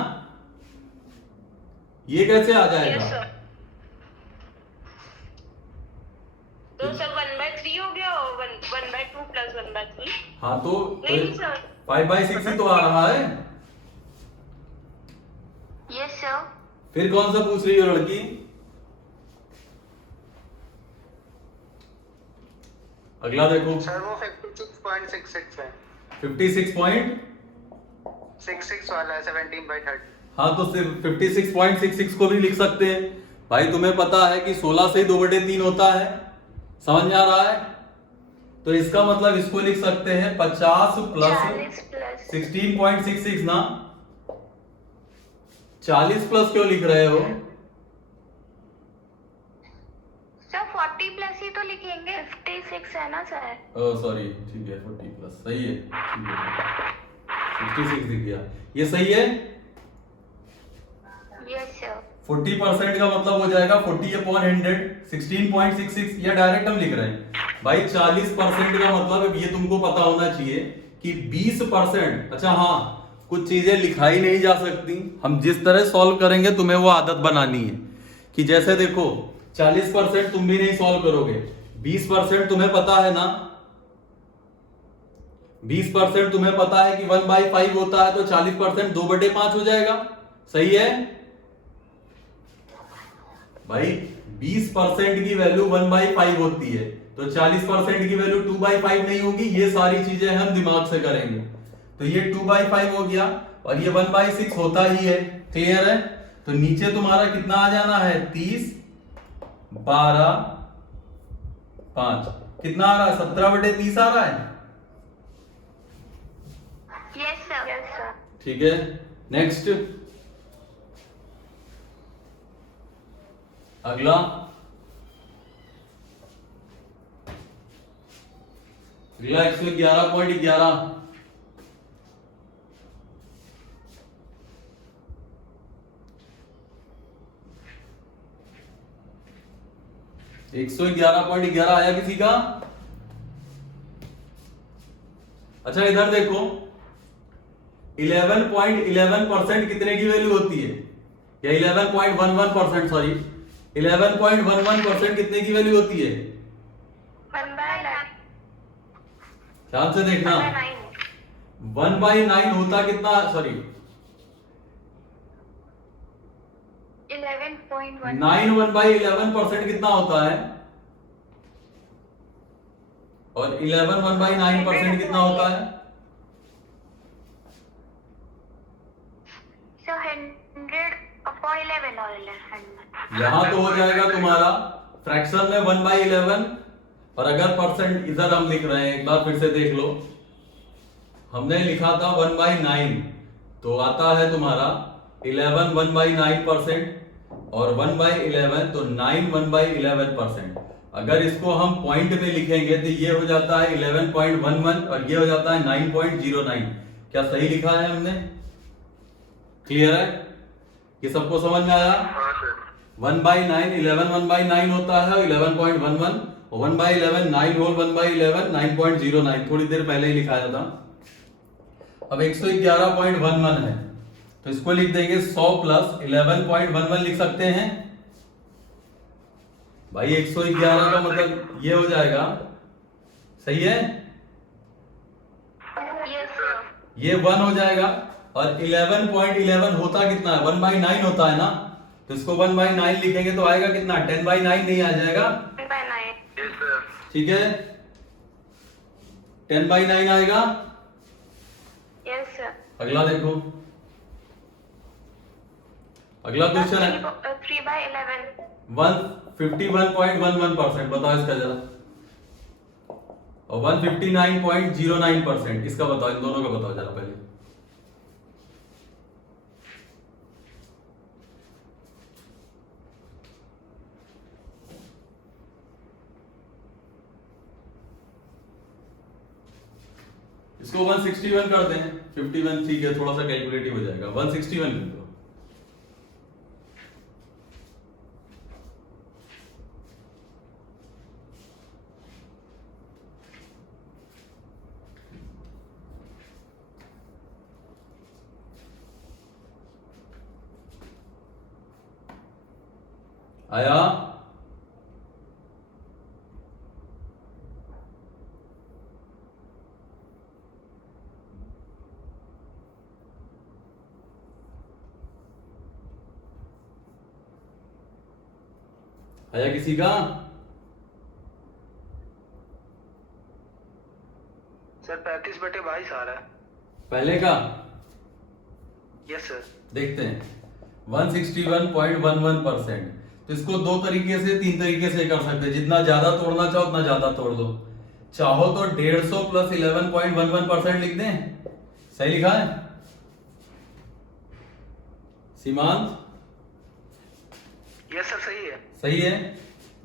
ये कैसे आ यस जाएगा? सर। तो सर 1/3 हो गया और 1/2 प्लस 1/3। हाँ तो नहीं सर, 5/6 ही तो आ रहा है। Yes sir. फिर कौन सा पूछ रही हो लड़की? अगला देखो, सर वो 56.66 है। 56.66 वाला है 17/30। हाँ तो सिर्फ 56.66 को भी लिख सकते हैं भाई। तुम्हें पता है कि 16 से 2/3 होता है, समझ में आ रहा है? तो इसका मतलब इसको लिख सकते हैं 50 प्लस 40 प्लस 16.66 ना। 40 प्लस क्यों लिख रहे हो? सर 40 प्लस ही तो लिखेंगे, 56 है ना सर। ओह सॉरी, ठीक है 40 प्लस सही है, ठीक है 56 दिख गया, ये सही है। Yes sir. 40% का मतलब हो जाएगा 40/100, 16.66, या डायरेक्ट हम लिख रहे हैं भाई। 40% का मतलब ये तुमको पता होना चाहिए कि 20%। अच्छा हाँ, कुछ चीजें लिखाई नहीं जा सकती, हम जिस तरह सॉल्व करेंगे तुम्हें वो आदत बनानी है। कि जैसे देखो 40% तुम भी नहीं सॉल्व करोगे, 20% तुम्हें पता है ना, 20% तुम्हें पता है कि 1/5 होता है, तो 40% 2/5 हो जाएगा, सही है भाई। 20% की वैल्यू 1/5 होती है, तो 40% की वैल्यू 2/5 नहीं होगी। ये सारी चीजें हम दिमाग से करेंगे। तो ये 2/5 हो गया, और ये 1/6 होता ही है, क्लियर है? तो नीचे तुम्हारा कितना आ जाना है? 30, 12, 5, कितना आ रहा है? 17/30 आ रहा है। Yes sir. Yes sir. ठीक है, नेक्स्ट अगला अगला 111.11। एक 111.11 आया किसी का? अच्छा इधर देखो, 11.11% कितने की वैल्यू होती है? या 11.11%, सॉरी 11.11% कितने की वैल्यू होती है? 1/9। ध्यान से देखना, 1/9। 1/9 होता कितना? सॉरी 11.1। 9 1/11% कितना होता है? और 11 1/9% कितना होता है? So 100/11 और 1100। यहां तो हो जाएगा तुम्हारा फ्रैक्शन में 1/11, और अगर परसेंट इधर हम लिख रहे हैं, एक बार फिर से देख लो, हमने लिखा था 1/9, तो आता है तुम्हारा 11 1/9% और 1/11 तो 9 1/11%। अगर इसको हम पॉइंट में लिखेंगे तो ये हो जाता है 11.11 और ये हो जाता है 9.09। क्या सही लिखा है हमने? क्लियर है? ये सबको समझ में आया? हाँ सर। 1/9 11 1/9 होता है 11.11 और 1/11 9 होल 1/11 9.09। थोड़ी देर पहले ही लिखाया था। अब 111.11 है तो इसको लिख देंगे 100 प्लस 11.11 लिख सकते हैं भाई। 111 का मतलब ये हो जाएगा, सही है? Yes sir. ये 1 हो जाएगा और 11.11 होता कितना है? 1/9 होता है ना, तो इसको 1/9 लिखेंगे तो आएगा कितना? 10/9 नहीं आ जाएगा? 10/9। Yes sir. ठीक है, 10/9 आएगा। Yes sir. अगला देखो, अगला क्वेश्चन है 3/11। 151.11%। बताओ इसका जरा। और 159.09%, इसका बताओ, इन दोनों का बताओ जरा पहले। इसको 161 कर दें। 51 ठीक है, थोड़ा सा कैलकुलेटिव हो जाएगा। 161 कर दो। आया? आया किसी का? सर 35/22 आ रहा है। पहले का यस सर। देखते हैं। 161.11%। तो इसको दो तरीके से, तीन तरीके से कर सकते हैं। जितना ज्यादा तोड़ना चाहो उतना ज्यादा तोड़ दो। चाहो तो 150 प्लस 11.11% लिख दें। सही लिखा है सीमांत? यस सर, सही है। सही है।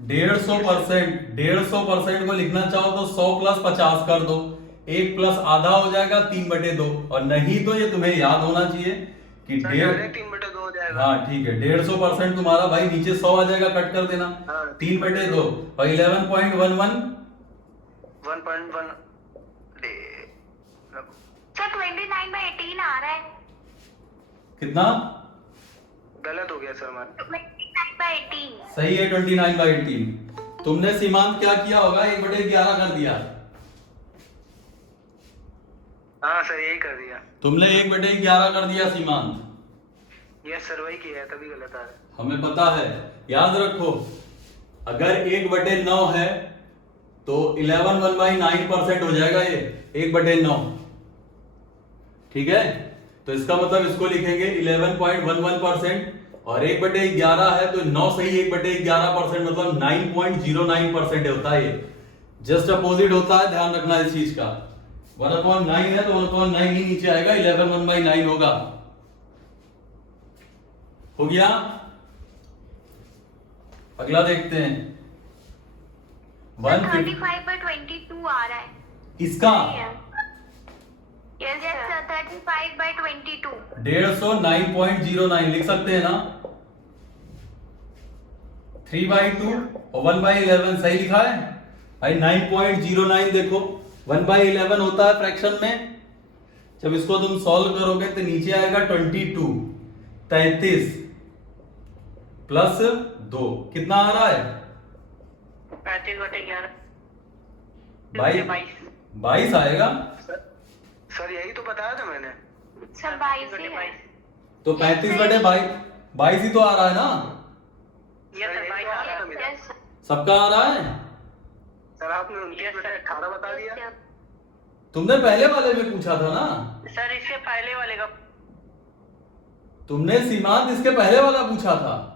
150% को लिखना चाहो तो 100 प्लस 50 कर दो। 1 प्लस आधा हो जाएगा 3/2। और नहीं तो ये तुम्हें याद होना चाहिए कि सर डायरेक्ट 3/2 हो जाएगा। हाँ ठीक है, 150% तुम्हारा भाई नीचे 100 आ जाएगा, कट कर देना। हाँ। 3/2 और 11.11 1.1 सर 29/18 आ रहा है। कितना? गलत हो गया सर हमारा। 29/18। सही है, 29/18। तुमने सीमांत क्या किया होगा? 1/11 कर दिया। हाँ सर, यही कर दिया। तुमने 1/11 कर दिया सीमांत। यस सर, वही किया है, तभी गलत आ रहा है। हमें पता है, याद रखो। अगर 1/9 है तो 11 1/9% हो जाएगा ये 1/9। ठीक है, तो इसका मतलब इसको लिखेंगे 11.11%। और 1/11 है तो 9 सही 1/11% मतलब 9.09% होता है। ये जस्ट अपोजिट होता है, ध्यान रखना इस चीज का। 1/9 है तो 1/9 ही नीचे आएगा, 11 1/9 होगा। हो गया? अगला देखते हैं। 35/22 आ रहा है। इसका यस सर 35/22। 150 9.09 लिख सकते हैं ना। 3/2 और 1/11 सही लिखा है भाई। 9.09 देखो 1/11 होता है फ्रैक्शन में। जब इसको तुम सॉल्व करोगे तो नीचे आएगा 22 33 प्लस 2 कितना आ रहा है? 35/11 22 आएगा। सर यही तो बताया था मैंने। सर 22 ही है। तो 35/22 ही तो आ रहा है ना। यस सर, 22 आ रहा है। Yes sir. सबका आ रहा है। सर आपने 29/18 बता दिया। तुमने पहले वाले में पूछा था ना। सर इससे पहले वाले का तुमने सीमांत इसके पहले वाला पूछा था।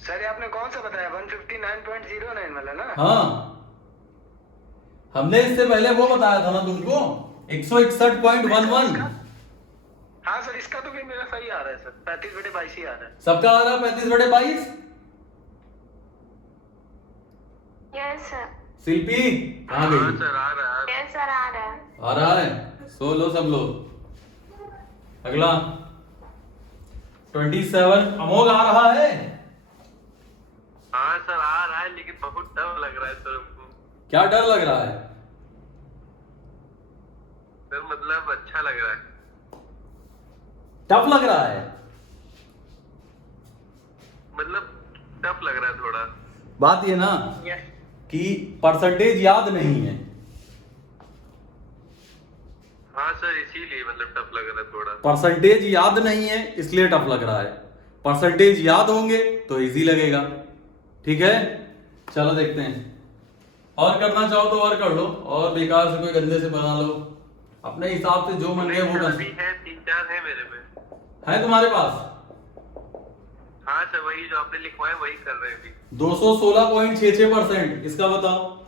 सर आपने कौन सा बताया? 159.09 वाला ना। हाँ, हमने इससे पहले वो बताया था ना तुमको 161.11। हाँ सर, इसका तो भी मेरा सही आ रहा है सर, 35/22 ही आ रहा है। सबका आ रहा है 35/22। Yes sir. शिल्पी कहाँ हाँ गई? सर आ रहा है। यस सर, आ रहा है। आ रहा है, सो लो सब लोग। अगला 27 अमोघ आ रहा है। हाँ सर आ रहा है, लेकिन बहुत डर लग रहा है सर हमको। क्या डर लग रहा है? सर मतलब अच्छा लग रहा है। टफ लग रहा है? मतलब टफ लग रहा है थोड़ा। बात ये ना यस कि परसेंटेज याद नहीं है। हाँ सर इसीलिए मतलब टफ लग रहा है थोड़ा। परसेंटेज याद नहीं है इसलिए टफ लग रहा है। परसेंटेज याद होंगे तो इजी लगेगा। ठीक है, चलो देखते हैं। और करना चाहो तो और कर लो, और बेकार से कोई गंदे से बना लो, अपने हिसाब से जो मन है वो कर। अभी है 3-4 है मेरे में। है तुम्हारे पास? हाँ सर वही जो आपने लिखवाया वही कर रहे हैं अभी। 216.66%। इसका बताओ।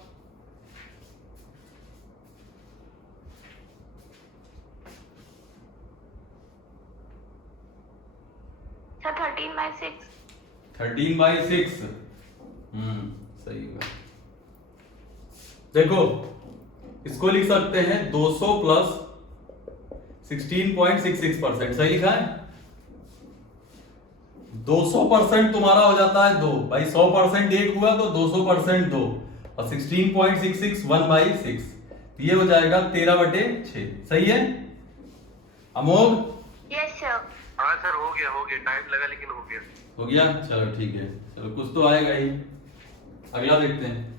सर 13/6। 13/6। सही है। देखो इसको लिख सकते हैं 200 प्लस 16.66%। सही लिखा है? 200% तुम्हारा हो जाता है 2 भाई। 100% एक हुआ तो 200% 2 और 16.66 1/6, ये हो जाएगा 13/6। सही है अमोघ? Yes sir. हाँ सर हो गया टाइम लगा लेकिन हो गया। हो गया, चलो ठीक है। चलो कुछ तो आएगा ही। अगला देखते हैं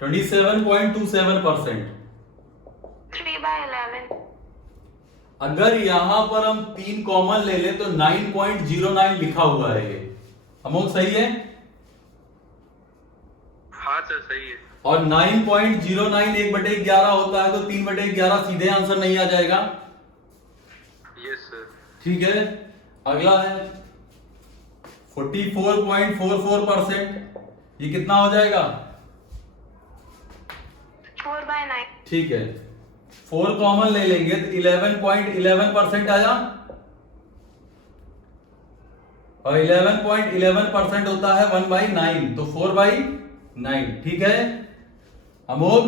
27.27%। 3/11। अगर यहां पर हम 3 कॉमन ले ले तो 9.09 लिखा हुआ है ये। अमोघ सही है? हाँ सर सही है। और 9.09 1/11 होता है तो 3/11 सीधे आंसर नहीं आ जाएगा। Yes sir. ठीक है, अगला है 44.44%। ये कितना हो जाएगा? 4/9। ठीक है, 4 कॉमन ले लेंगे तो 11.11% आया। और 11.11% होता है 1/9, तो 4/9। ठीक है अमोघ?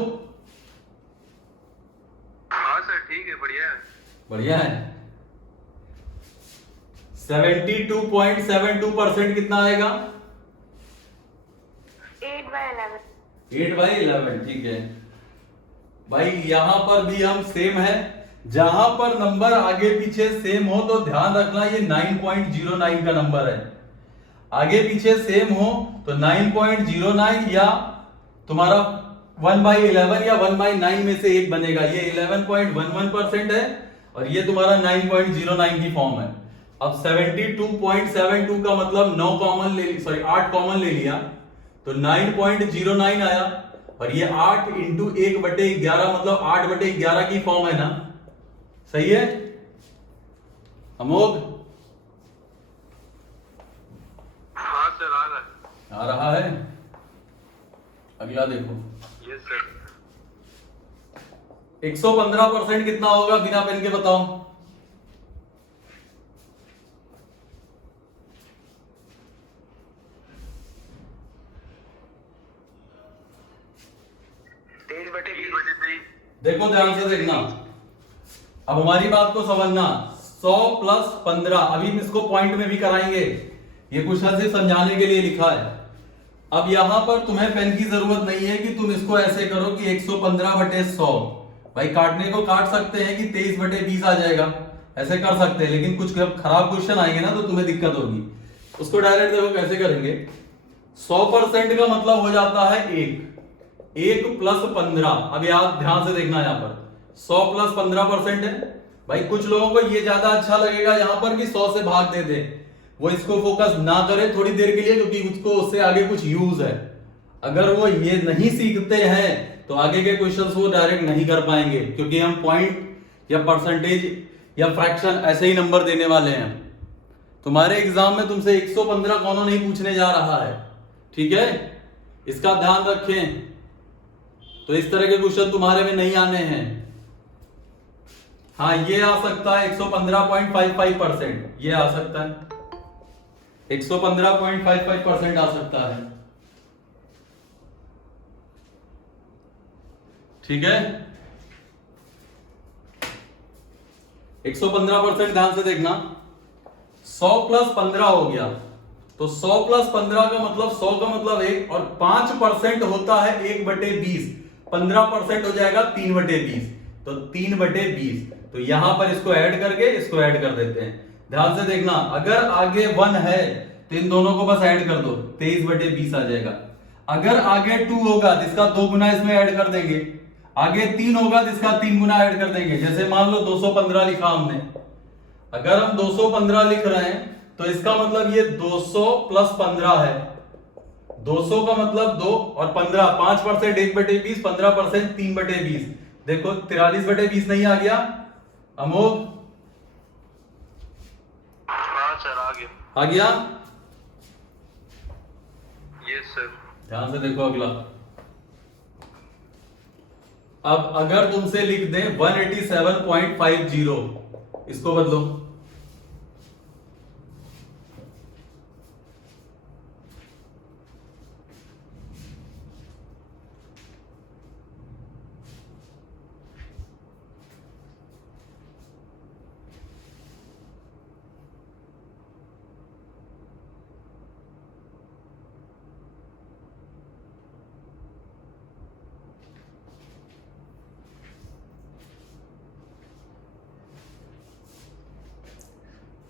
हाँ सर ठीक है, बढ़िया है। बढ़िया है। 72.72% कितना आएगा? 8/11। 8/11। ठीक है भाई, यहां पर भी हम सेम है। जहां पर नंबर आगे पीछे सेम हो तो ध्यान रखना ये 9.09 का नंबर है। आगे पीछे सेम हो तो 9.09 या तुम्हारा 1/11 या 1/9 में से एक बनेगा। ये 11.11% है और ये तुम्हारा 9.09 की फॉर्म है। अब 72.72 का मतलब 8 कॉमन ले लिया तो 9.09 आया। और ये 8 इंटू 1/11 मतलब 8/11 की फॉर्म है ना। सही है अमोघ? हाँ सर आ रहा है। आ रहा है। अगला देखो यस सर। 115% कितना होगा? बिना पेन के बताओ। देखो ध्यान से देखना, अब हमारी बात को समझना। 100 प्लस 15, अभी हम इसको पॉइंट में भी कराएंगे, ये क्वेश्चन से समझाने के लिए लिखा है। अब यहां पर तुम्हें पेन की जरूरत नहीं है कि तुम इसको ऐसे करो कि 115/100। भाई काटने को काट सकते हैं कि 23/20 आ जाएगा, ऐसे कर सकते हैं। लेकिन कुछ खराब क्वेश्चन आएंगे ना तो तुम्हें दिक्कत होगी। उसको डायरेक्ट देखो कैसे करेंगे। 100% का मतलब हो जाता है 1 प्लस 15। अब यार ध्यान से देखना, यहां पर 100 प्लस 15% है। भाई कुछ लोगों को ये ज्यादा अच्छा लगेगा यहां पर कि 100 से भाग दे दे, वो इसको फोकस ना करे थोड़ी देर के लिए, क्योंकि उसको उससे आगे कुछ यूज है। अगर वो ये नहीं सीखते हैं तो आगे के क्वेश्चंस वो डायरेक्ट नहीं कर पाएंगे, क्योंकि हम पॉइंट या परसेंटेज या फ्रैक्शन ऐसे ही नंबर देने वाले हैं। तुम्हारे एग्जाम में तुमसे 115 कौन नहीं पूछने जा रहा है, ठीक है, इसका ध्यान रखें। तो इस तरह के क्वेश्चन तुम्हारे में नहीं आने हैं। हाँ, ये आ सकता है 115.55%, ये आ सकता है 115.55% आ सकता है। ठीक है, 115% ध्यान से देखना। 100 प्लस 15 हो गया, तो 100 प्लस 15 का मतलब 100 का मतलब 1, और 5% होता है 1/20, 15% हो जाएगा 3/20, तो 3/20। तो यहां पर इसको ऐड करके इसको ऐड कर देते हैं। ध्यान से देखना, अगर आगे 1 है तो इन दोनों को बस ऐड कर दो, 23/20 आ जाएगा। अगर आगे 2 होगा जिसका 2 गुना इसमें ऐड कर देंगे, आगे 3 होगा जिसका 3 गुना ऐड कर देंगे। जैसे मान लो 215 लिखा हमने, अगर हम 215 लिख रहे हैं तो इसका मतलब ये 200 प्लस 15 है। 200 का मतलब 2 और 15, 5% 1/20, 15% 3/20। देखो 43/20 नहीं आ गया अमोघ? हाँ सर, आ गया। आ गया? Yes sir. ध्यान से देखो अगला। अब अगर तुमसे लिख दे 187.50, इसको बदलो।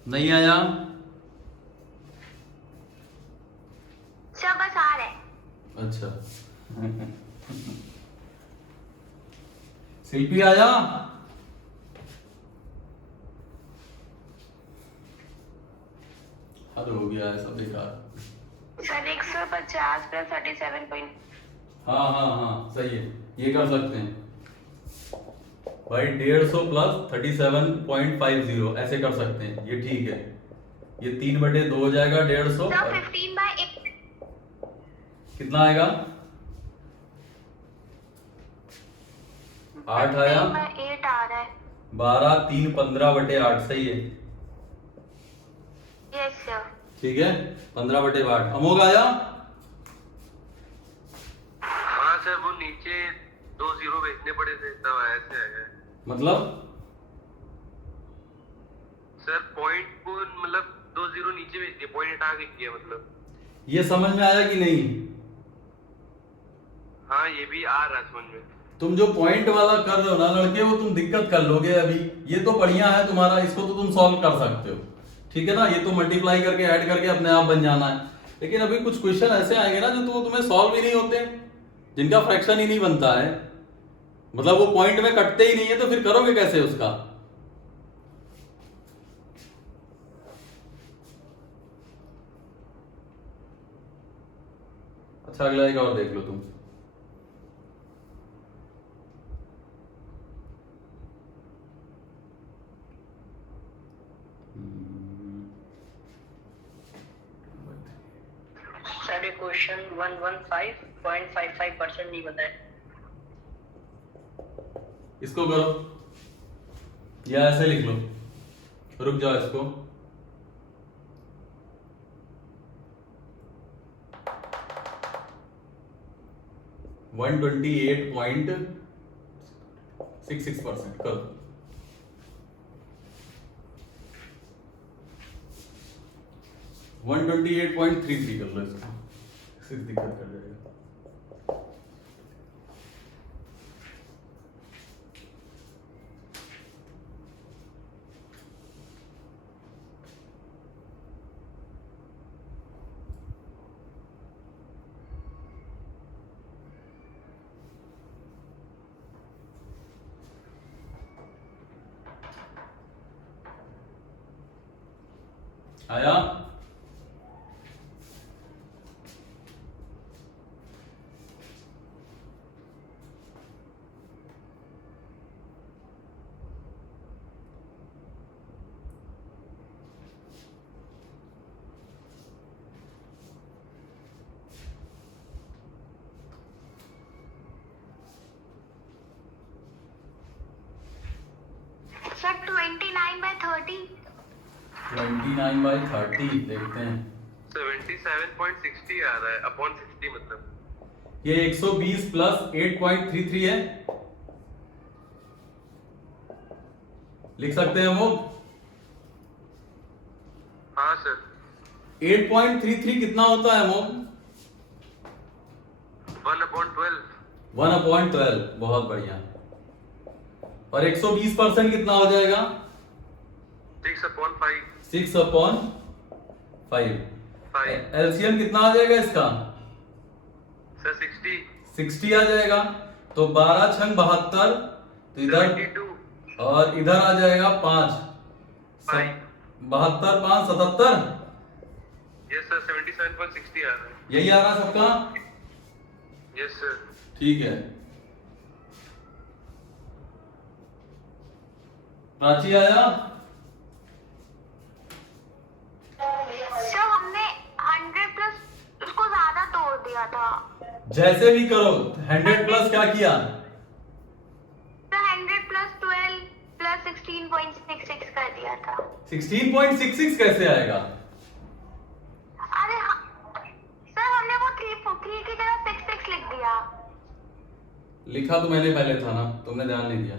नहीं आया? सर बस आ रहा है। अच्छा। शिल्पी आया? हद हो गया है सब बेकार। Sir 150 plus 37 point. हाँ हाँ हाँ, सही है, ये कर सकते हैं भाई। 150 प्लस 37.50 ऐसे कर सकते हैं, ये ठीक है। ये 3/2 हो जाएगा 150। सर 15/8। कितना आएगा? 8 आया। 15/8 आ रहा है। 12 3 15/8 सही है। Yes sir. ठीक है, 15/8। अमोघ आया? हाँ सर, वो नीचे 2 जीरो भेजने पड़े थे तब ऐसे आया। मतलब सर पॉइंट को मतलब 2 जीरो नीचे भेज दिया, पॉइंट हटा के किया मतलब। ये समझ में आया कि नहीं? हाँ, ये भी आ रहा है समझ में। तुम जो पॉइंट वाला कर रहे हो ना लड़के, वो तुम दिक्कत कर लोगे अभी। ये तो बढ़िया है तुम्हारा, इसको तो तुम सॉल्व कर सकते हो, ठीक है ना। ये तो मल्टीप्लाई करके ऐड करके अपने आप बन जाना है। लेकिन अभी कुछ क्वेश्चन ऐसे आएंगे ना जो तो तुम्हें सॉल्व ही नहीं होते, जिनका फ्रैक्शन ही नहीं बनता है, मतलब वो पॉइंट में कटते ही नहीं है, तो फिर करोगे कैसे उसका? अच्छा, अगला एक और देख लो तुम। सर क्वेश्चन 115.55% नहीं बताए। इसको करो या ऐसे लिख लो, रुक जाओ इसको। वन 28.66% करो। 128.33 कर लो इसको, सिर्फ दिक्कत कर जाएगा। आया? सर 29/30। 29/30 देखते हैं। 77.60 आ रहा है अपॉन 60 मतलब। ये 120 प्लस 8.33 है, लिख सकते हैं वो। हाँ सर। 8.33 कितना होता है मोम? 1/12। 1/12, बहुत बढ़िया। और 120% कितना हो जाएगा? 6/5। 6/5। 5 एलसीएम कितना आ जाएगा इसका? सर 60। 60 आ जाएगा। तो 12 छंग 72, तो इधर 72। और इधर आ जाएगा 5। 5 72 5 77। यस सर 77.60 आ रहा है। यही आ रहा सबका? Yes sir. ठीक है। प्राची आया? सर हमने 100 प्लस उसको ज्यादा तोड़ दिया था। जैसे भी करो, 100 प्लस क्या किया? सर 100 प्लस 12 प्लस 16.66 कर दिया था। 16.66 कैसे आएगा? अरे सर हमने वो 3 की जगह 66 लिख दिया। लिखा तो मैंने पहले था ना, तुमने ध्यान नहीं दिया।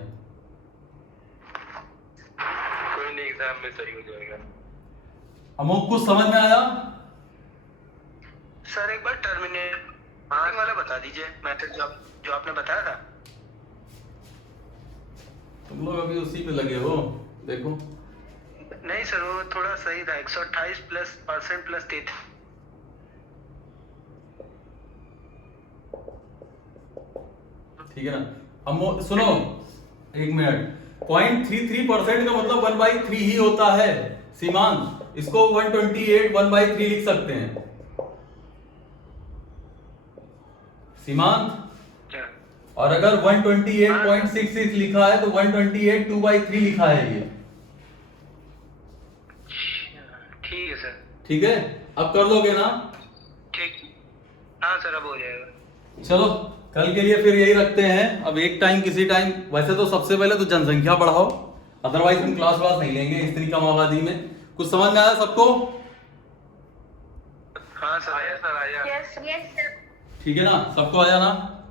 कोई नहीं, एग्जाम में सही हो जाएगा। अमोक कुछ समझ में आया? सर एक बार टर्मिनेट वाला बता दीजिए मैथड जो आपने बताया था। तुम लोग अभी उसी पे लगे हो, देखो। नहीं सर वो थोड़ा सही था। 128 प्लस परसेंट प्लस 3। ठीक है ना? अमो सुनो, एक मिनट। 0.33% का मतलब 1/3 ही होता है सीमांत। इसको 128 1/3 लिख सकते हैं सीमांत। और अगर 128.66 लिखा है तो 128 2/3 लिखा है ये। ठीक है सर। ठीक है, अब कर लोगे ना? ठीक। हाँ सर अब हो जाएगा। चलो कल के लिए फिर यही रखते हैं। अब एक टाइम किसी टाइम, वैसे तो सबसे पहले तो जनसंख्या बढ़ाओ, अदरवाइज हम क्लास वास नहीं लेंगे इतनी कम आबादी में। कुछ समझ में आया सबको? हाँ सर आया सर आया। Yes sir. ठीक है ना, सबको आया ना?